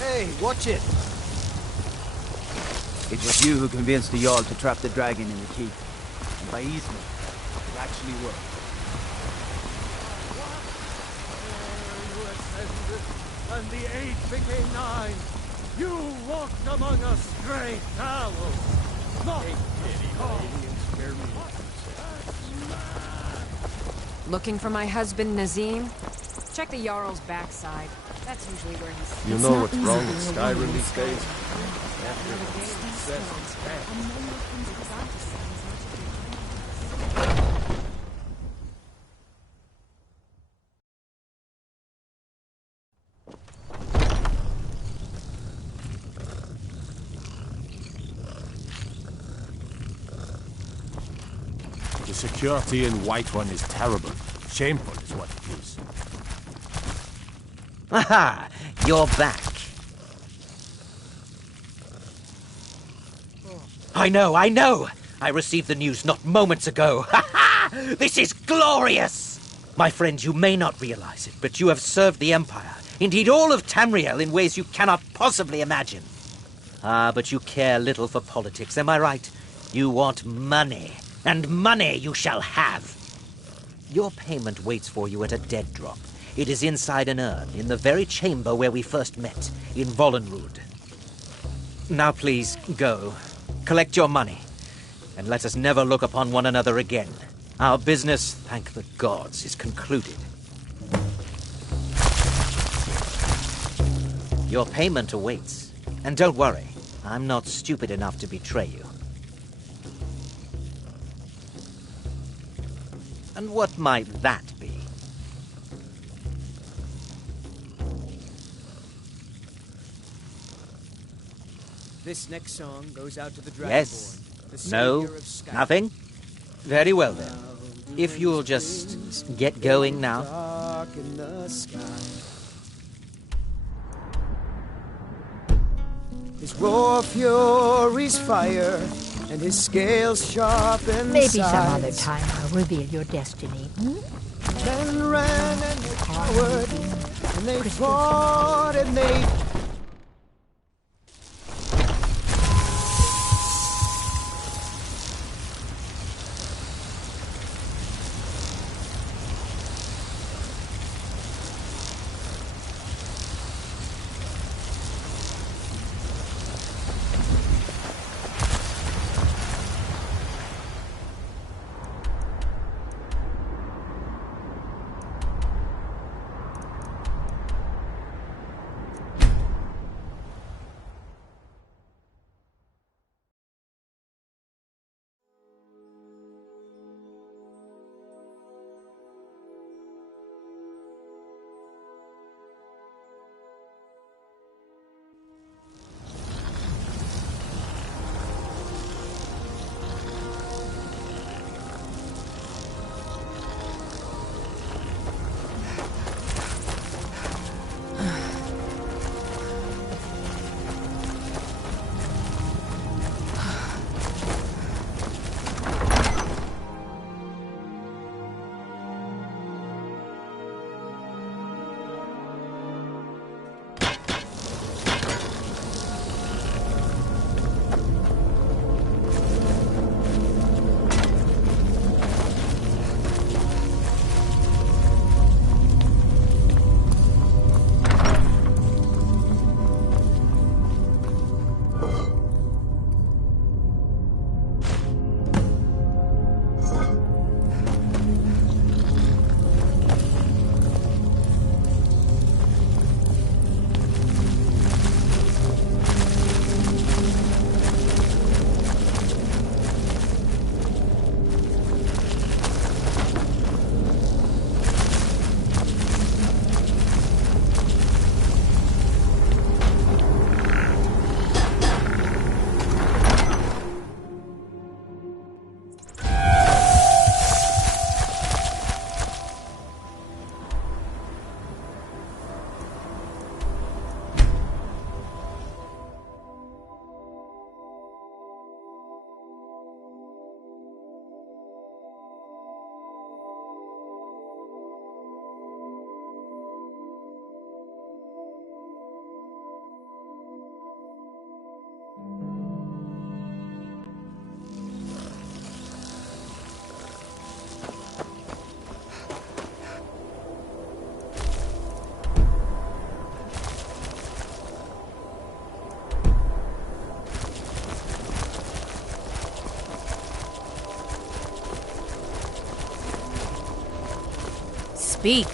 Hey, watch it! It was you who convinced the Jarl to trap the dragon in the keep. And by easement, it actually worked. And the 8 became 9. You walked among us, great owls. Not Looking for my husband, Nazim? Check the Jarl's backside. That's usually where he's... You know what's wrong with Skyrim these days? The security in Whiterun is terrible. Shameful is what it is. Aha! You're back. I know! I received the news not moments ago. Ha ha! This is glorious! My friend, you may not realize it, but you have served the Empire, indeed all of Tamriel, in ways you cannot possibly imagine. Ah, but you care little for politics, am I right? You want money, and money you shall have. Your payment waits for you at a dead drop. It is inside an urn, in the very chamber where we first met, in Vollenrud. Now please, go. Collect your money, and let us never look upon one another again. Our business, thank the gods, is concluded. Your payment awaits. And don't worry, I'm not stupid enough to betray you. And what might that be? This next song goes out to the Dragonborn. Yes? The No? savior of Skyrim. Nothing? Very well then. If you'll just get going now. Dark in the sky. His raw fury's fire, and his scales sharpened. Maybe some other time I'll reveal your destiny. Men ran and they cowered, and they fought and they... Speak.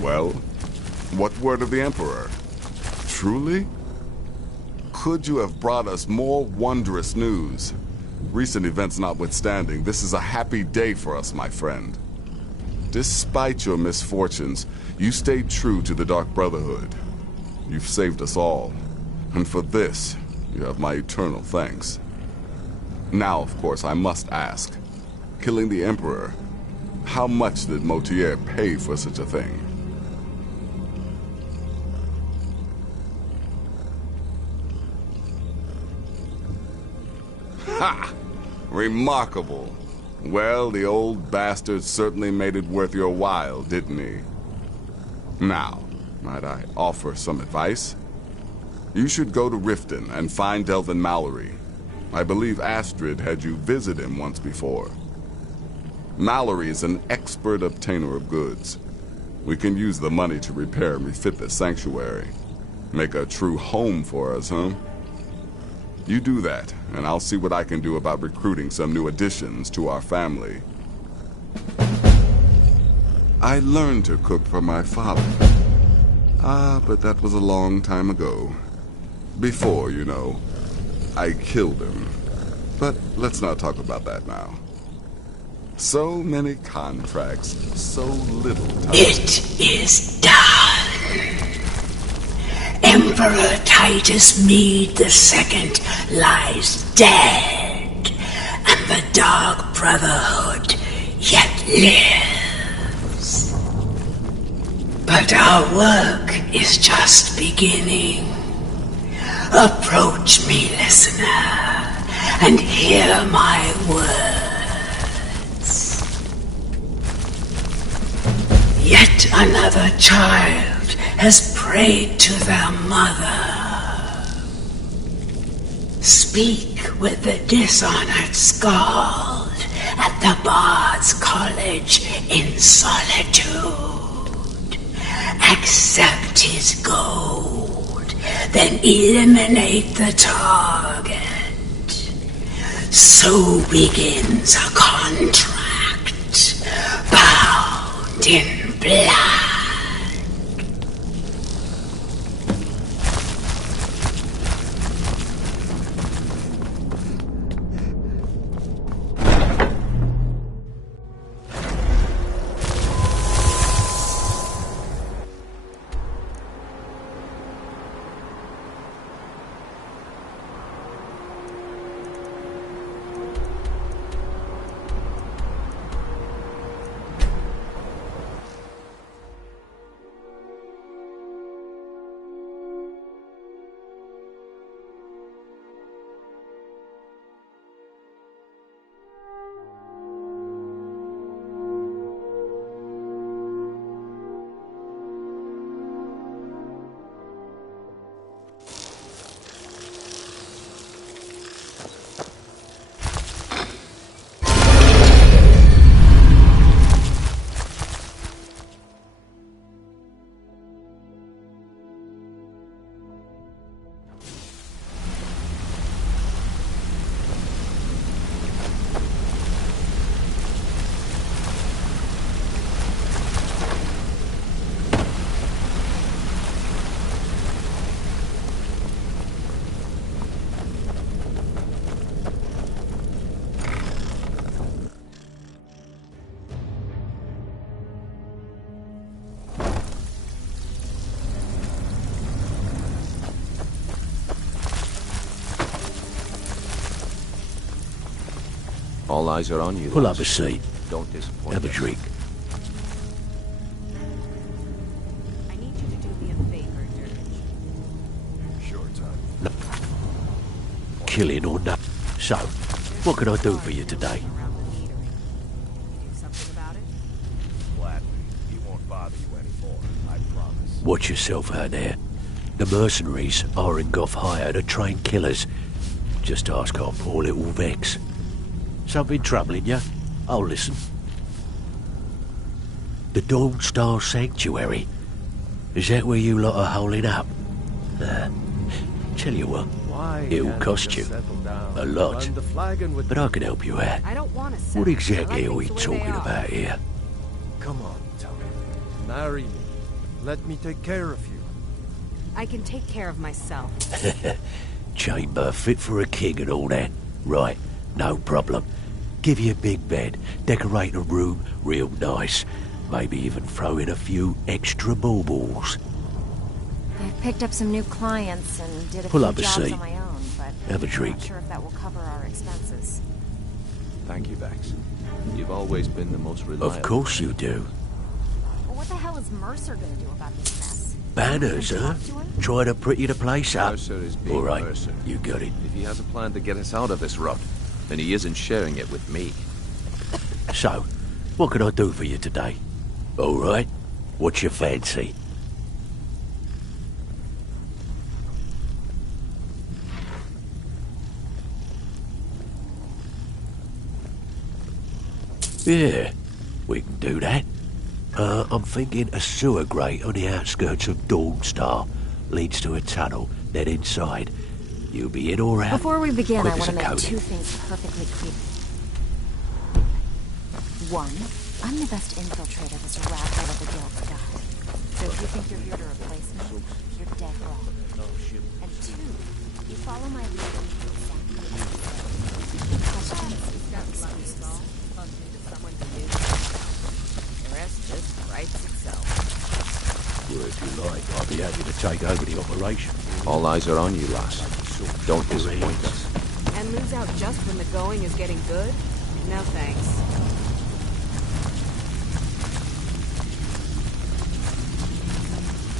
Well, what word of the Emperor? Truly? Could you have brought us more wondrous news? Recent events notwithstanding, this is a happy day for us, my friend. Despite your misfortunes, you stayed true to the Dark Brotherhood. You've saved us all, and for this, you have my eternal thanks. Now, of course, I must ask, killing the Emperor, how much did Motier pay for such a thing? Ha! Remarkable. Well, the old bastard certainly made it worth your while, didn't he? Now, might I offer some advice? You should go to Riften and find Delvin Mallory. I believe Astrid had you visit him once before. Mallory is an expert obtainer of goods. We can use the money to repair and refit the sanctuary. Make a true home for us, huh? You do that, and I'll see what I can do about recruiting some new additions to our family. I learned to cook from my father. But that was a long time ago. Before, you know, I killed him. But let's not talk about that now. So many contracts, so little time. It is done. Emperor Titus Mede II lies dead, and the Dark Brotherhood yet lives. But our work is just beginning. Approach me, listener, and hear my words. Yet another child has prayed to their mother. Speak with the dishonored Skald at the Bard's College in solitude. Accept his gold, then eliminate the target. So begins a contract, bound in blood. All eyes are on you. Pull up a seat. Don't disappoint Have a us. drink. I need you to do me a favor, Dirge. Sure, Todd. No. Killing or not. So, what can I do for you today? Gladly. He won't bother you anymore. I promise. Watch yourself out there. The mercenaries are in Goth hire to train killers. Just ask our poor little Vex. Something troubling you? I'll listen. The Dawn Star Sanctuary. Is that where you lot are holding up? Tell you what, it'll cost you a lot, but I can help you out. I don't want to. What exactly are we talking about here? Come on, Tommy. Marry me. Let me take care of you. I can take care of myself. Chamber fit for a king and all that. Right, no problem. Give you a big bed, decorate a room real nice. Maybe even throw in a few extra baubles. I've picked up some new clients and did a Pull few up a jobs seat. on my own, but Have a I'm drink. not sure if that will cover our expenses. Thank you, Vex. You've always been the most reliable. Of course you do. Well, what the hell is Mercer gonna do about this mess? Banners, huh? Trying to pretty the place up. Mercer is being All right, Mercer. you got it. If he has a plan to get us out of this rut, then he isn't sharing it with me. So, what can I do for you today? All right, what's your fancy? Yeah, we can do that. I'm thinking a sewer grate on the outskirts of Dawnstar leads to a tunnel, then inside. You'll be in or out? Before we begin, quick I as want to a make coding. two things perfectly clear. One, I'm the best infiltrator this rat out of the guild's got. So if you think you're here to replace me, you're dead wrong. And two, you follow my lead and do exactly as I say. The rest just writes itself. Well, if you like, I'll be happy to take over the operation. All eyes are on you, lass. Don't disappoint us. And lose out just when the going is getting good? No thanks.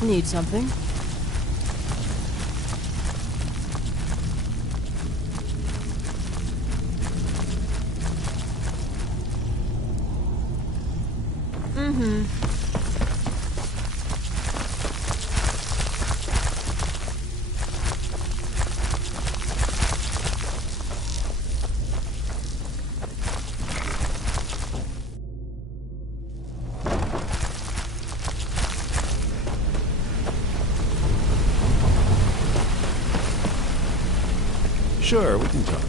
Need something? Mm-hmm. Sure, we can talk.